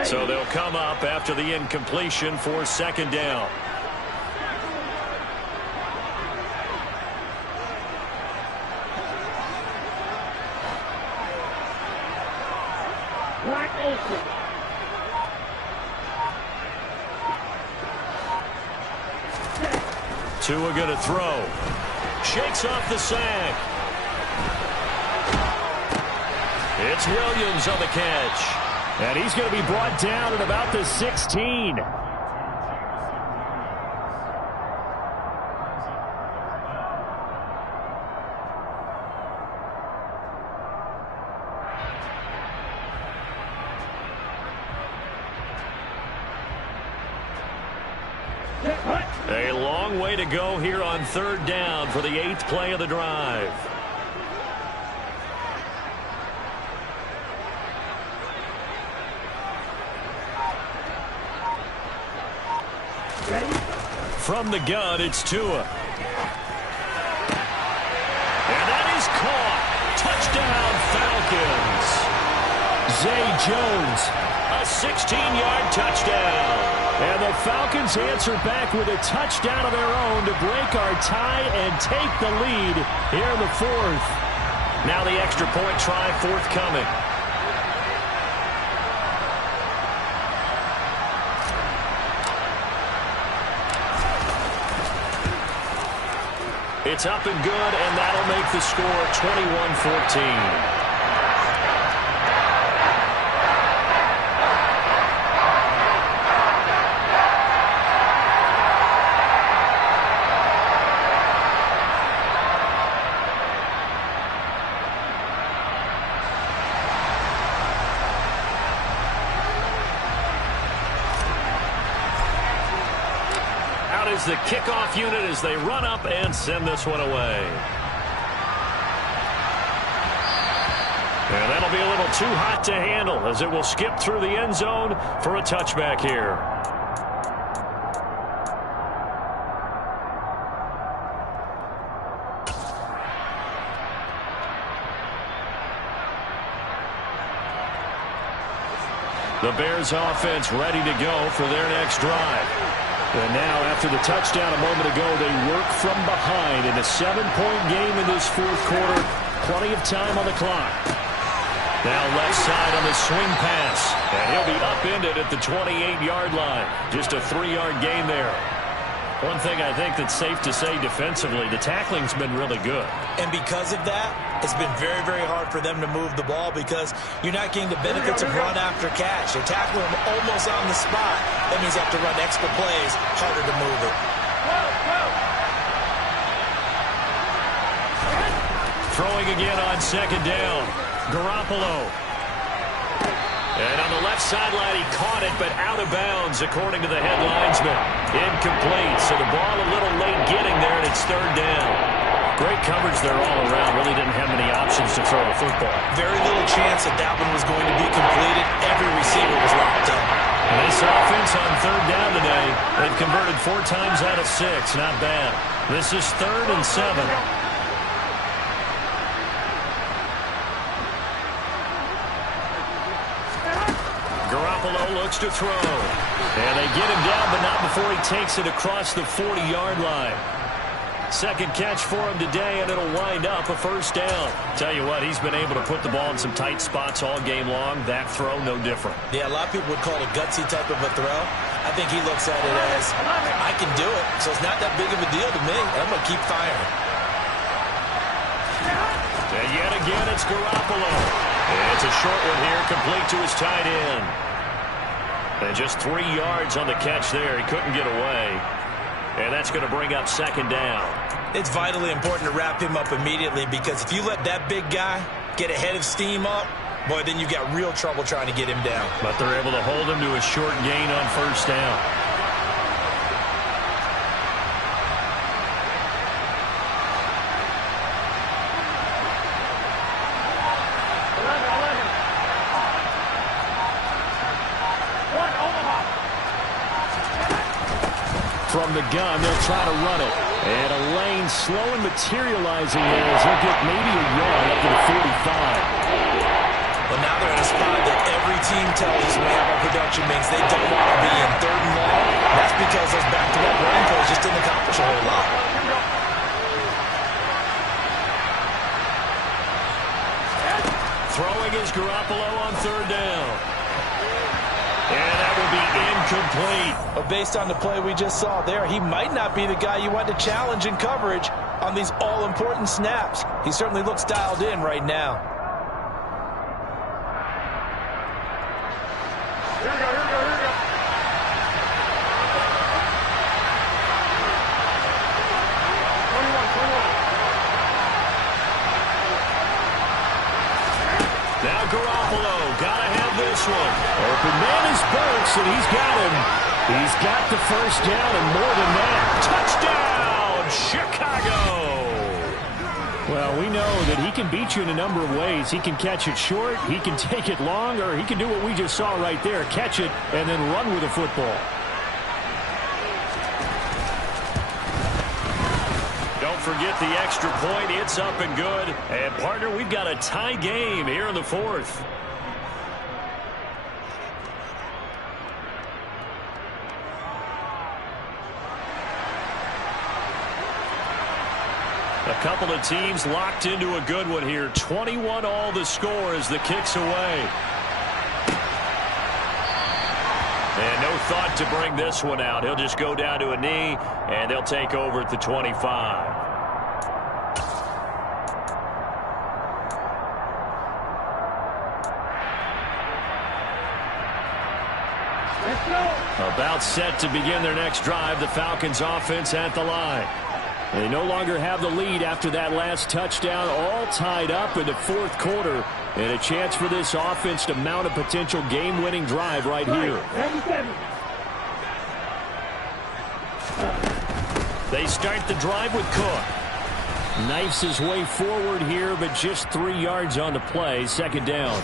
So they'll come up after the incompletion for 2nd down. Black open. Tua going to throw. Shakes off the sack. It's Williams on the catch. And he's going to be brought down at about the 16. A long way to go here on 3rd down for the 8th play of the drive. From the gun, it's Tua. And that is caught. Touchdown, Falcons. Zay Jones, a 16-yard touchdown. And the Falcons answer back with a touchdown of their own to break our tie and take the lead here in the 4th. Now the extra point try forthcoming. It's up and good, and that'll make the score 21-14. The kickoff unit as they run up and send this one away. And that'll be a little too hot to handle as it will skip through the end zone for a touchback here. The Bears offense ready to go for their next drive. And now, after the touchdown a moment ago, they work from behind in a 7-point game in this 4th quarter. Plenty of time on the clock. Now left side on the swing pass. And he'll be upended at the 28-yard line. Just a 3-yard gain there. One thing I think that's safe to say defensively, the tackling's been really good. And because of that, it's been very, very hard for them to move the ball because you're not getting the benefits of run after catch. They're tackling them almost on the spot. That means you have to run extra plays, harder to move it. Throwing again on 2nd down. Garoppolo. And on the left left sideline. He caught it, but out of bounds, according to the head linesman. Incomplete. So the ball a little late getting there, and it's third down. Great coverage there all around. Really didn't have many options to throw the football. Very little chance that that one was going to be completed. Every receiver was locked up. And this offense on third down today, they've converted 4 times out of 6. Not bad. This is 3rd and 7. Garoppolo looks to throw. And they get him down, but not before he takes it across the 40-yard line. Second catch for him today, and it'll wind up a first down. Tell you what, he's been able to put the ball in some tight spots all game long. That throw, no different. Yeah, a lot of people would call it a gutsy type of a throw. I think he looks at it as, I can do it, so it's not that big of a deal to me, and I'm going to keep firing. And yet again, it's Garoppolo. It's a short one here, complete to his tight end. And just 3 yards on the catch there. He couldn't get away. And that's going to bring up second down. It's vitally important to wrap him up immediately, because if you let that big guy get ahead of steam up, boy, then you've got real trouble trying to get him down. But they're able to hold him to a short gain on first down. From the gun, they'll try to run it. And a lane slow and materializing there as he'll get maybe a yard up to the 45. But now they're in a spot that every team tells us when we have our production means they don't want to be in 3rd and long. That's because those back-to-back running plays just didn't accomplish a whole lot. Throwing is Garoppolo on third down. And that will be incomplete. But based on the play we just saw there, he might not be the guy you want to challenge in coverage on these all-important snaps. He certainly looks dialed in right now. Here we go, here we go, here we go. Now Garoppolo, gotta have this one. Open man is Burks, and he's got him. He's got the first down, and more than that. Touchdown, Chicago! Well, we know that he can beat you in a number of ways. He can catch it short, he can take it long, or he can do what we just saw right there, catch it, and then run with the football. Don't forget the extra point. It's up and good. And, partner, we've got a tie game here in the 4th. A couple of teams locked into a good one here. 21 all the score as the kick's away. And no thought to bring this one out. He'll just go down to a knee, and they'll take over at the 25. About set to begin their next drive. The Falcons offense at the line. They no longer have the lead after that last touchdown, all tied up in the 4th quarter. And a chance for this offense to mount a potential game-winning drive right here. They start the drive with Cook. Knifes his way forward here, but just 3 yards on the play. Second down.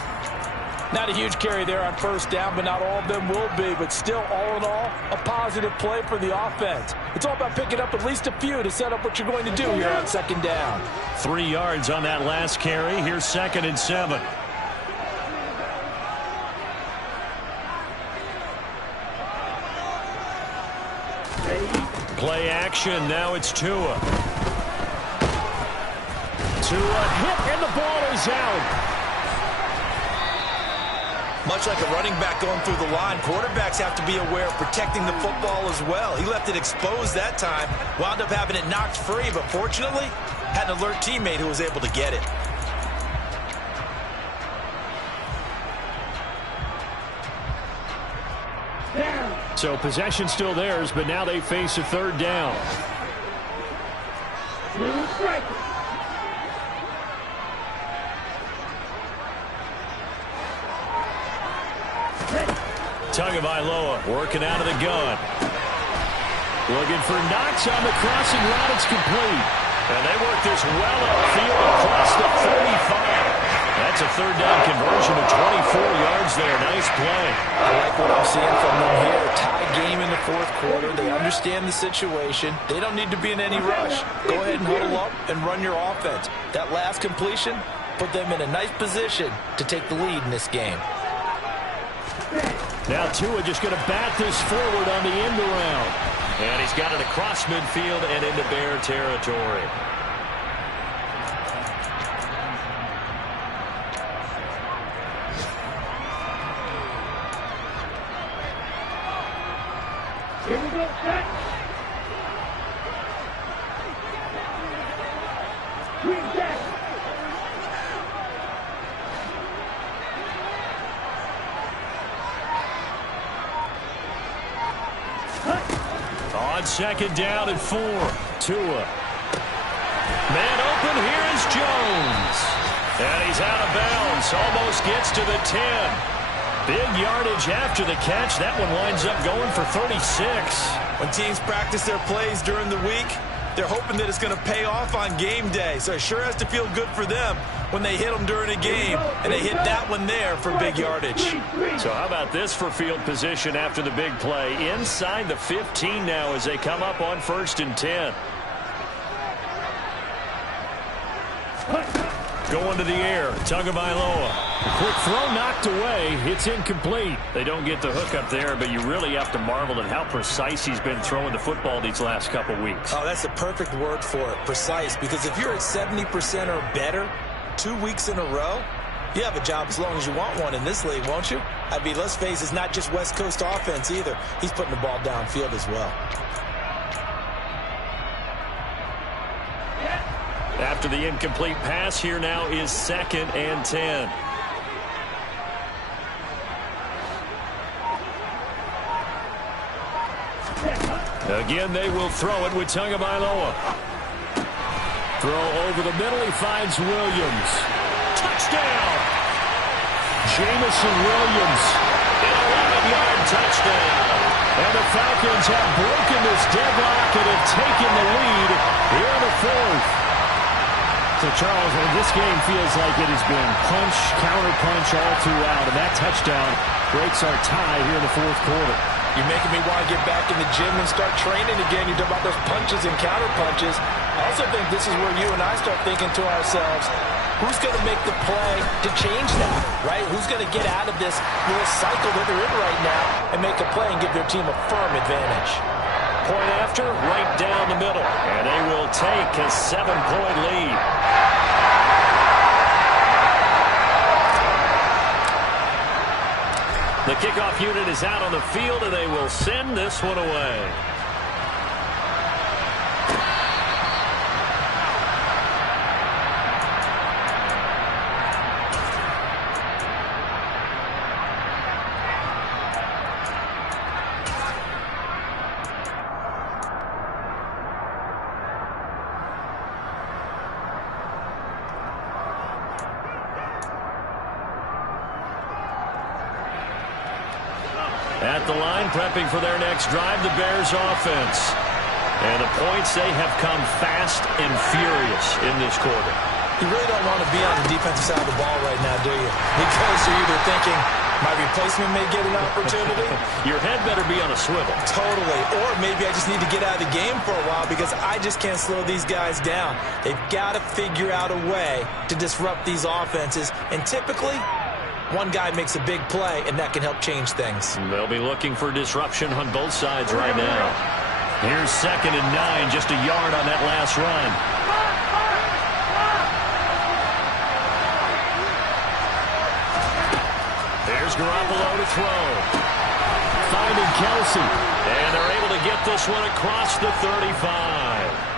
Not a huge carry there on first down, but not all of them will be. But still, all in all, a positive play for the offense. It's all about picking up at least a few to set up what you're going to do here on second down. 3 yards on that last carry. Here's 2nd and 7. Play action. Now it's Tua. Tua hit, and the ball is out. Much like a running back going through the line, quarterbacks have to be aware of protecting the football as well. He left it exposed that time, wound up having it knocked free, but fortunately, had an alert teammate who was able to get it. So possession still theirs, but now they face a 3rd down. Tagovailoa working out of the gun. Looking for Knox on the crossing route. It's complete. And they work this well upfield across the 35. That's a third down conversion of 24 yards there. Nice play. I like what I'm seeing from them here. Tie game in the fourth quarter. They understand the situation. They don't need to be in any rush. Go ahead and huddle up and run your offense. That last completion put them in a nice position to take the lead in this game. Now Tua just going to bat this forward on the end around. And he's got it across midfield and into Bear territory. Here we go, set. Green set. On second down and 4. Tua. Man open, here is Jones. And he's out of bounds. Almost gets to the 10. Big yardage after the catch. That one winds up going for 36. When teams practice their plays during the week, they're hoping that it's going to pay off on game day. So it sure has to feel good for them when they hit them during a game, and they hit that one there for big yardage. So how about this for field position after the big play? Inside the 15 now as they come up on 1st and 10. Going to the air, Tagovailoa. Quick throw knocked away. It's incomplete. They don't get the hook up there, but you really have to marvel at how precise he's been throwing the football these last couple weeks. Oh, that's a perfect word for it, precise, because if you're at 70% or better 2 weeks in a row, you have a job as long as you want one in this league, won't you? I mean, let's face it, it's not just West Coast offense either. He's putting the ball downfield as well. After the incomplete pass, here now is 2nd and 10. Again, they will throw it with Tagovailoa. Throw over the middle. He finds Williams. Touchdown! Jamison Williams. An 11-yard touchdown. And the Falcons have broken this deadlock and have taken the lead here in the 4th. So, Charles, this game feels like it has been punch, counter-punch all throughout, and that touchdown breaks our tie here in the 4th quarter. You're making me want to get back in the gym and start training again. You're talking about those punches and counter-punches. I also think this is where you and I start thinking to ourselves, who's going to make the play to change that, right? Who's going to get out of this little cycle that they're in right now and make a play and give their team a firm advantage? Point after, right down the middle. And they will take a 7-point lead. The kickoff unit is out on the field, and they will send this one away. At the line, prepping for their next drive, the Bears offense. And the points, they have come fast and furious in this quarter. You really don't want to be on the defensive side of the ball right now, do you? Because you're either thinking, my replacement may get an opportunity. Your head better be on a swivel. Totally. Or maybe I just need to get out of the game for a while because I just can't slow these guys down. They've got to figure out a way to disrupt these offenses. And typically, one guy makes a big play, and that can help change things. They'll be looking for disruption on both sides right now. Here's 2nd and 9, just a yard on that last run. There's Garoppolo to throw. Finding Kelsey. And they're able to get this one across the 35.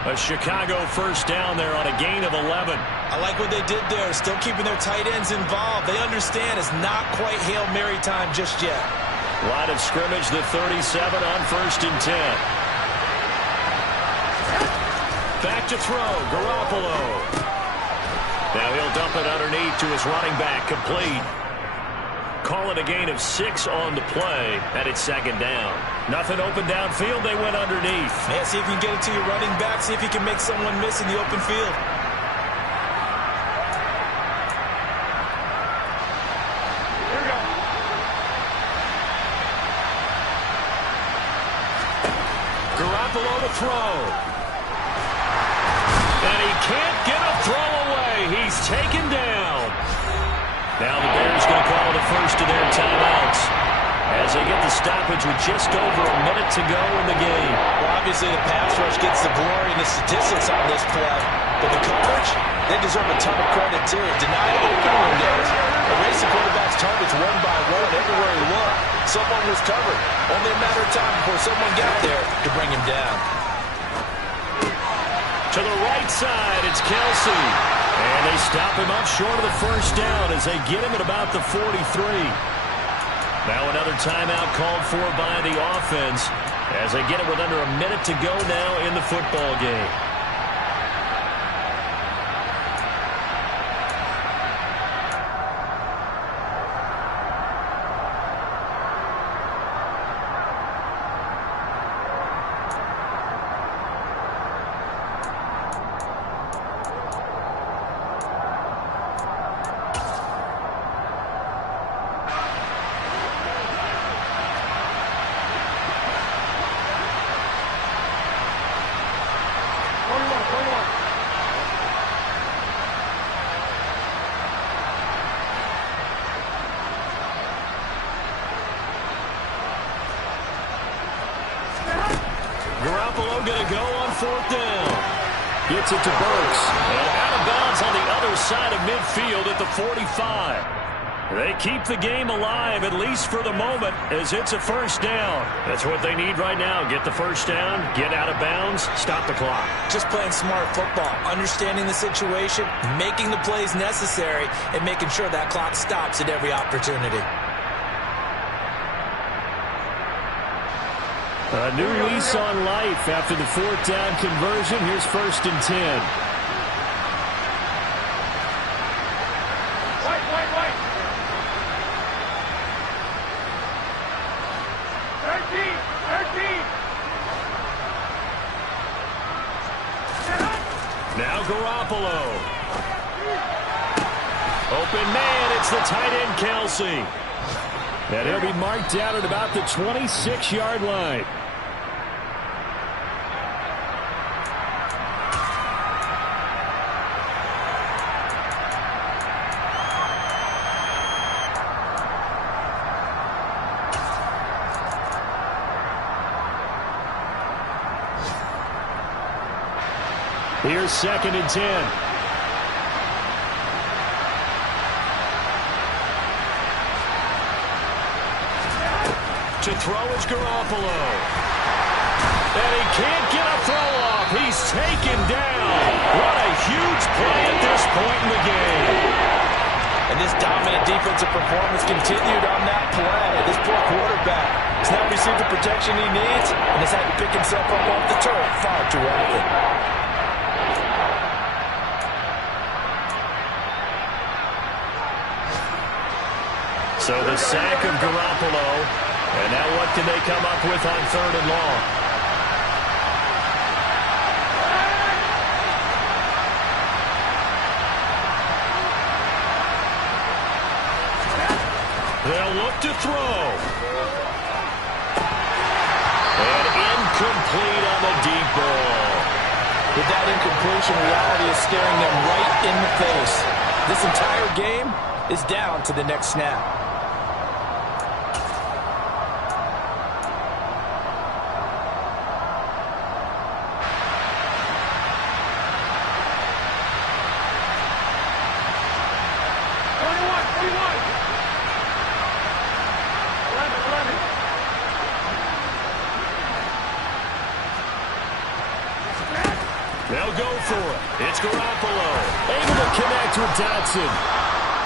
A Chicago first down there on a gain of 11. I like what they did there, still keeping their tight ends involved. They understand it's not quite Hail Mary time just yet. Line of scrimmage, the 37 on 1st and 10. Back to throw, Garoppolo. Now he'll dump it underneath to his running back, complete. call it a gain of 6 on the play, and it's second down. Nothing open downfield. They went underneath. Yeah, see if you can get it to your running back. See if you can make someone miss in the open field. Here we go. Garoppolo to throw. And he can't get a throw away. He's taken down. Now the Bears going to call it a first to their timeouts as they get the stoppage with just over a minute to go in the game. Well, obviously the pass rush gets the glory and the statistics on this play, but the coverage, they deserve a ton of credit too. Denied open windows, erased the quarterback's targets one by one. Everywhere he looked, someone was covered. Only a matter of time before someone got there to bring him down. To the right side, it's Kelsey. And they stop him up short of the first down as they get him at about the 43. Now another timeout called for by the offense as they get it with under a minute to go now in the football game. Garoppolo going to go on fourth down. Gets it to Burks. And out of bounds on the other side of midfield at the 45. They keep the game alive, at least for the moment, as it's a first down. That's what they need right now. Get the first down, get out of bounds, stop the clock. Just playing smart football, understanding the situation, making the plays necessary, and making sure that clock stops at every opportunity. A new lease on life after the fourth down conversion. Here's first and 10. White. 13. Now Garoppolo. Open man, it's the tight end Kelsey. And he'll be marked down at about the 26-yard line. Here's second and 10. To throw is Garoppolo. And he can't get a throw off. He's taken down. What a huge play at this point in the game. And this dominant defensive performance continued on that play. This poor quarterback has not received the protection he needs and has had to pick himself up off the turf far too often. So the sack of Garoppolo. And now what can they come up with on third and long? They'll look to throw. And incomplete on the deep ball. With that incompletion, reality is staring them right in the face. This entire game is down to the next snap. They'll go for it. It's Garoppolo. Able to connect with Dotson.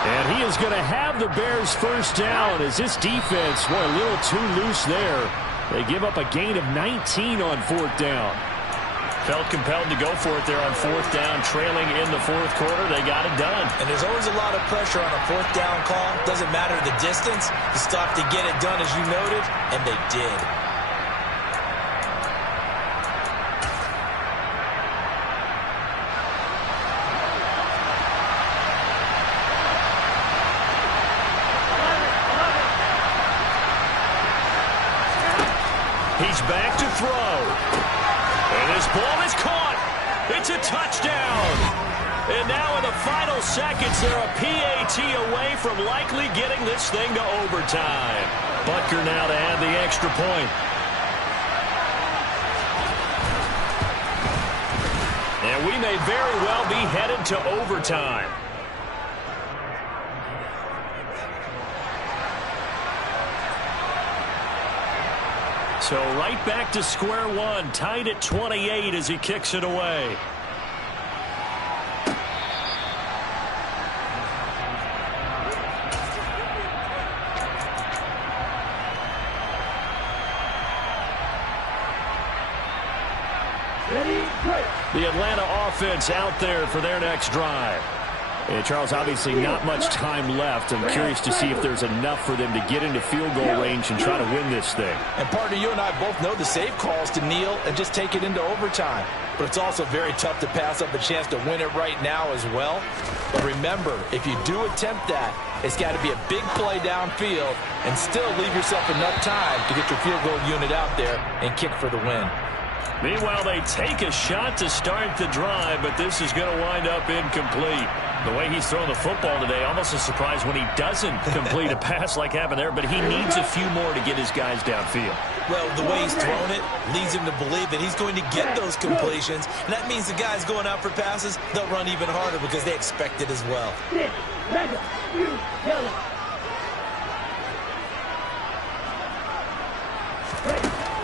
And he is going to have the Bears first down as this defense, boy, a little too loose there. They give up a gain of 19 on fourth down. Felt compelled to go for it there on 4th down, trailing in the 4th quarter. They got it done. And there's always a lot of pressure on a 4th down call. Doesn't matter the distance. You stop to get it done, as you noted, and they did. He's back to throw. And this ball is caught. It's a touchdown. And now in the final seconds, they're a PAT away from likely getting this thing to overtime. Butker now to add the extra point. And we may very well be headed to overtime. So right back to square one, tied at 28 as he kicks it away. The Atlanta offense out there for their next drive. And Charles, obviously not much time left. I'm curious to see if there's enough for them to get into field goal range and try to win this thing. And partner, you and I both know the save calls to kneel and just take it into overtime. But it's also very tough to pass up a chance to win it right now as well. But remember, if you do attempt that, it's got to be a big play downfield and still leave yourself enough time to get your field goal unit out there and kick for the win. Meanwhile, they take a shot to start the drive, but this is going to wind up incomplete. The way he's throwing the football today, almost a surprise when he doesn't complete a pass like happened there, but he needs a few more to get his guys downfield. Well, the way he's thrown it leads him to believe that he's going to get those completions, and that means the guys going out for passes, they'll run even harder because they expect it as well.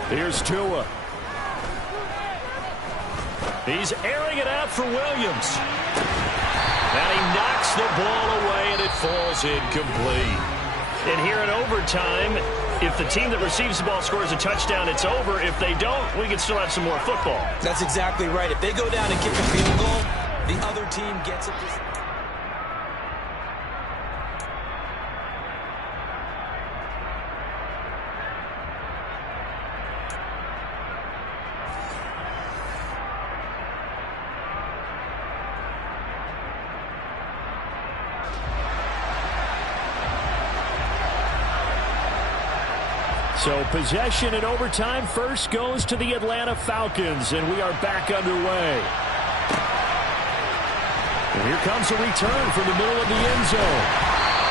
Here's Tua. He's airing it out for Williams. And he knocks the ball away, and it falls incomplete. And here in overtime, if the team that receives the ball scores a touchdown, it's over. If they don't, we can still have some more football. That's exactly right. If they go down and kick a field goal, the other team gets it. So possession in overtime first goes to the Atlanta Falcons, and we are back underway. And here comes a return from the middle of the end zone.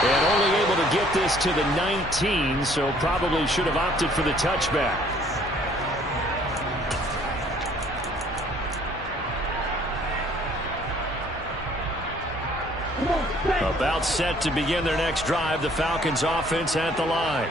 And only able to get this to the 19, so probably should have opted for the touchback. About set to begin their next drive, the Falcons offense at the line.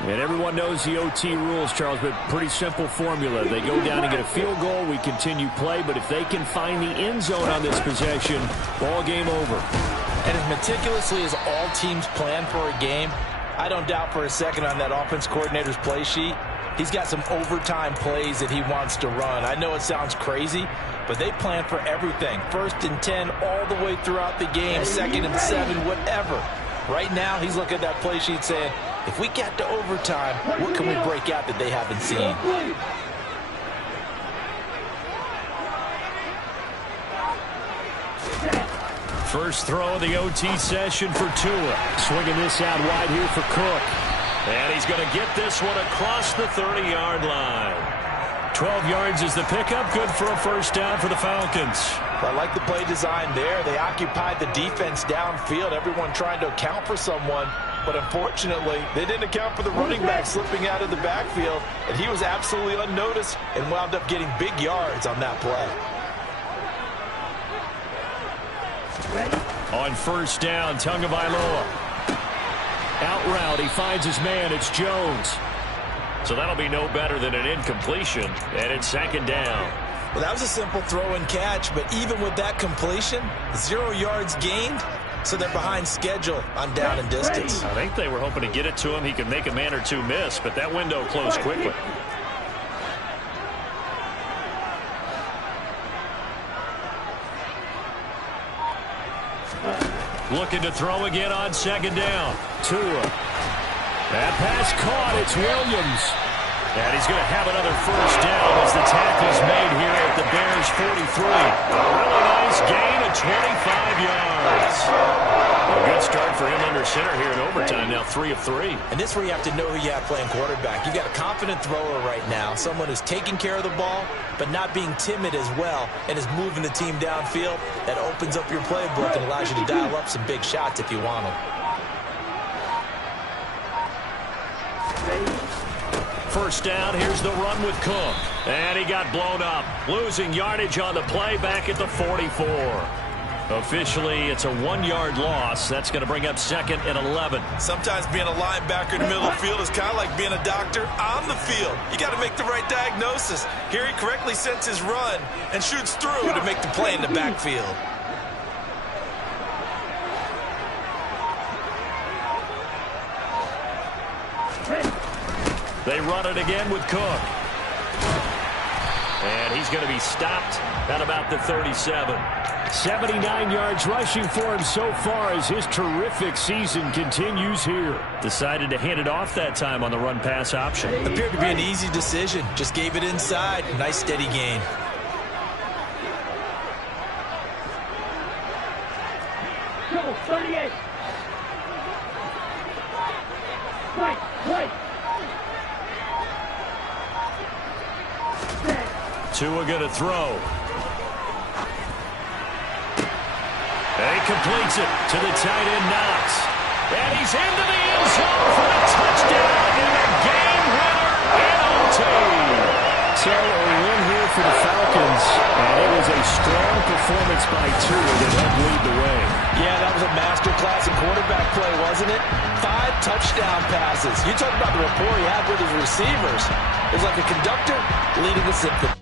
And everyone knows the OT rules, Charles, but pretty simple formula. They go down and get a field goal, we continue play, but if they can find the end zone on this possession, ball game over. And as meticulously as all teams plan for a game, I don't doubt for a second on that offense coordinator's play sheet, he's got some overtime plays that he wants to run. I know it sounds crazy, but they plan for everything. 1st and 10 all the way throughout the game, 2nd and 7, whatever. Right now, he's looking at that play sheet saying, if we get to overtime, what can we break out that they haven't seen? First throw of the OT session for Tua. Swinging this out wide here for Cook. And he's going to get this one across the 30-yard line. 12 yards is the pickup. Good for a first down for the Falcons. I like the play design there. They occupied the defense downfield. Everyone trying to account for someone. But unfortunately, they didn't account for the running back slipping out of the backfield. And he was absolutely unnoticed and wound up getting big yards on that play. On first down, Tagovailoa. Out route, he finds his man. It's Jones. So that'll be no better than an incompletion. And it's 2nd down. Well, that was a simple throw and catch, but even with that completion, 0 yards gained, so they're behind schedule on down and distance. I think they were hoping to get it to him. He could make a man or two miss, but that window closed quickly. Looking to throw again on second down. Tua. That pass caught. It's Williams. And he's going to have another first down as the tackle's made here at the Bears 43. A really nice gain of 25 yards. A good start for him under center here in overtime. Now 3 of 3. And this is where you have to know who you have playing quarterback. You got a confident thrower right now, someone who's taking care of the ball, but not being timid as well, and is moving the team downfield. That opens up your playbook and allows you to dial up some big shots if you want them. First down, here's the run with Cook. And he got blown up. Losing yardage on the play back at the 44. Officially, it's a 1-yard loss. That's going to bring up 2nd and 11. Sometimes being a linebacker in the middle of the field is kind of like being a doctor on the field. You got to make the right diagnosis. Here he correctly sets his run and shoots through to make the play in the backfield. They run it again with Cook. And he's going to be stopped at about the 37. 79 yards rushing for him so far as his terrific season continues here. Decided to hand it off that time on the run-pass option. Appeared to be an easy decision. Just gave it inside. Nice steady gain. Go, 38. Right. Tua going to throw. And he completes it to the tight end, Knox. And he's into the end zone for a touchdown and a game winner in OT. So a win here for the Falcons, and it was a strong performance by Tua that helped lead the way. Yeah, that was a masterclass in quarterback play, wasn't it? 5 touchdown passes. You talk about the rapport he had with his receivers. It was like a conductor leading the symphony.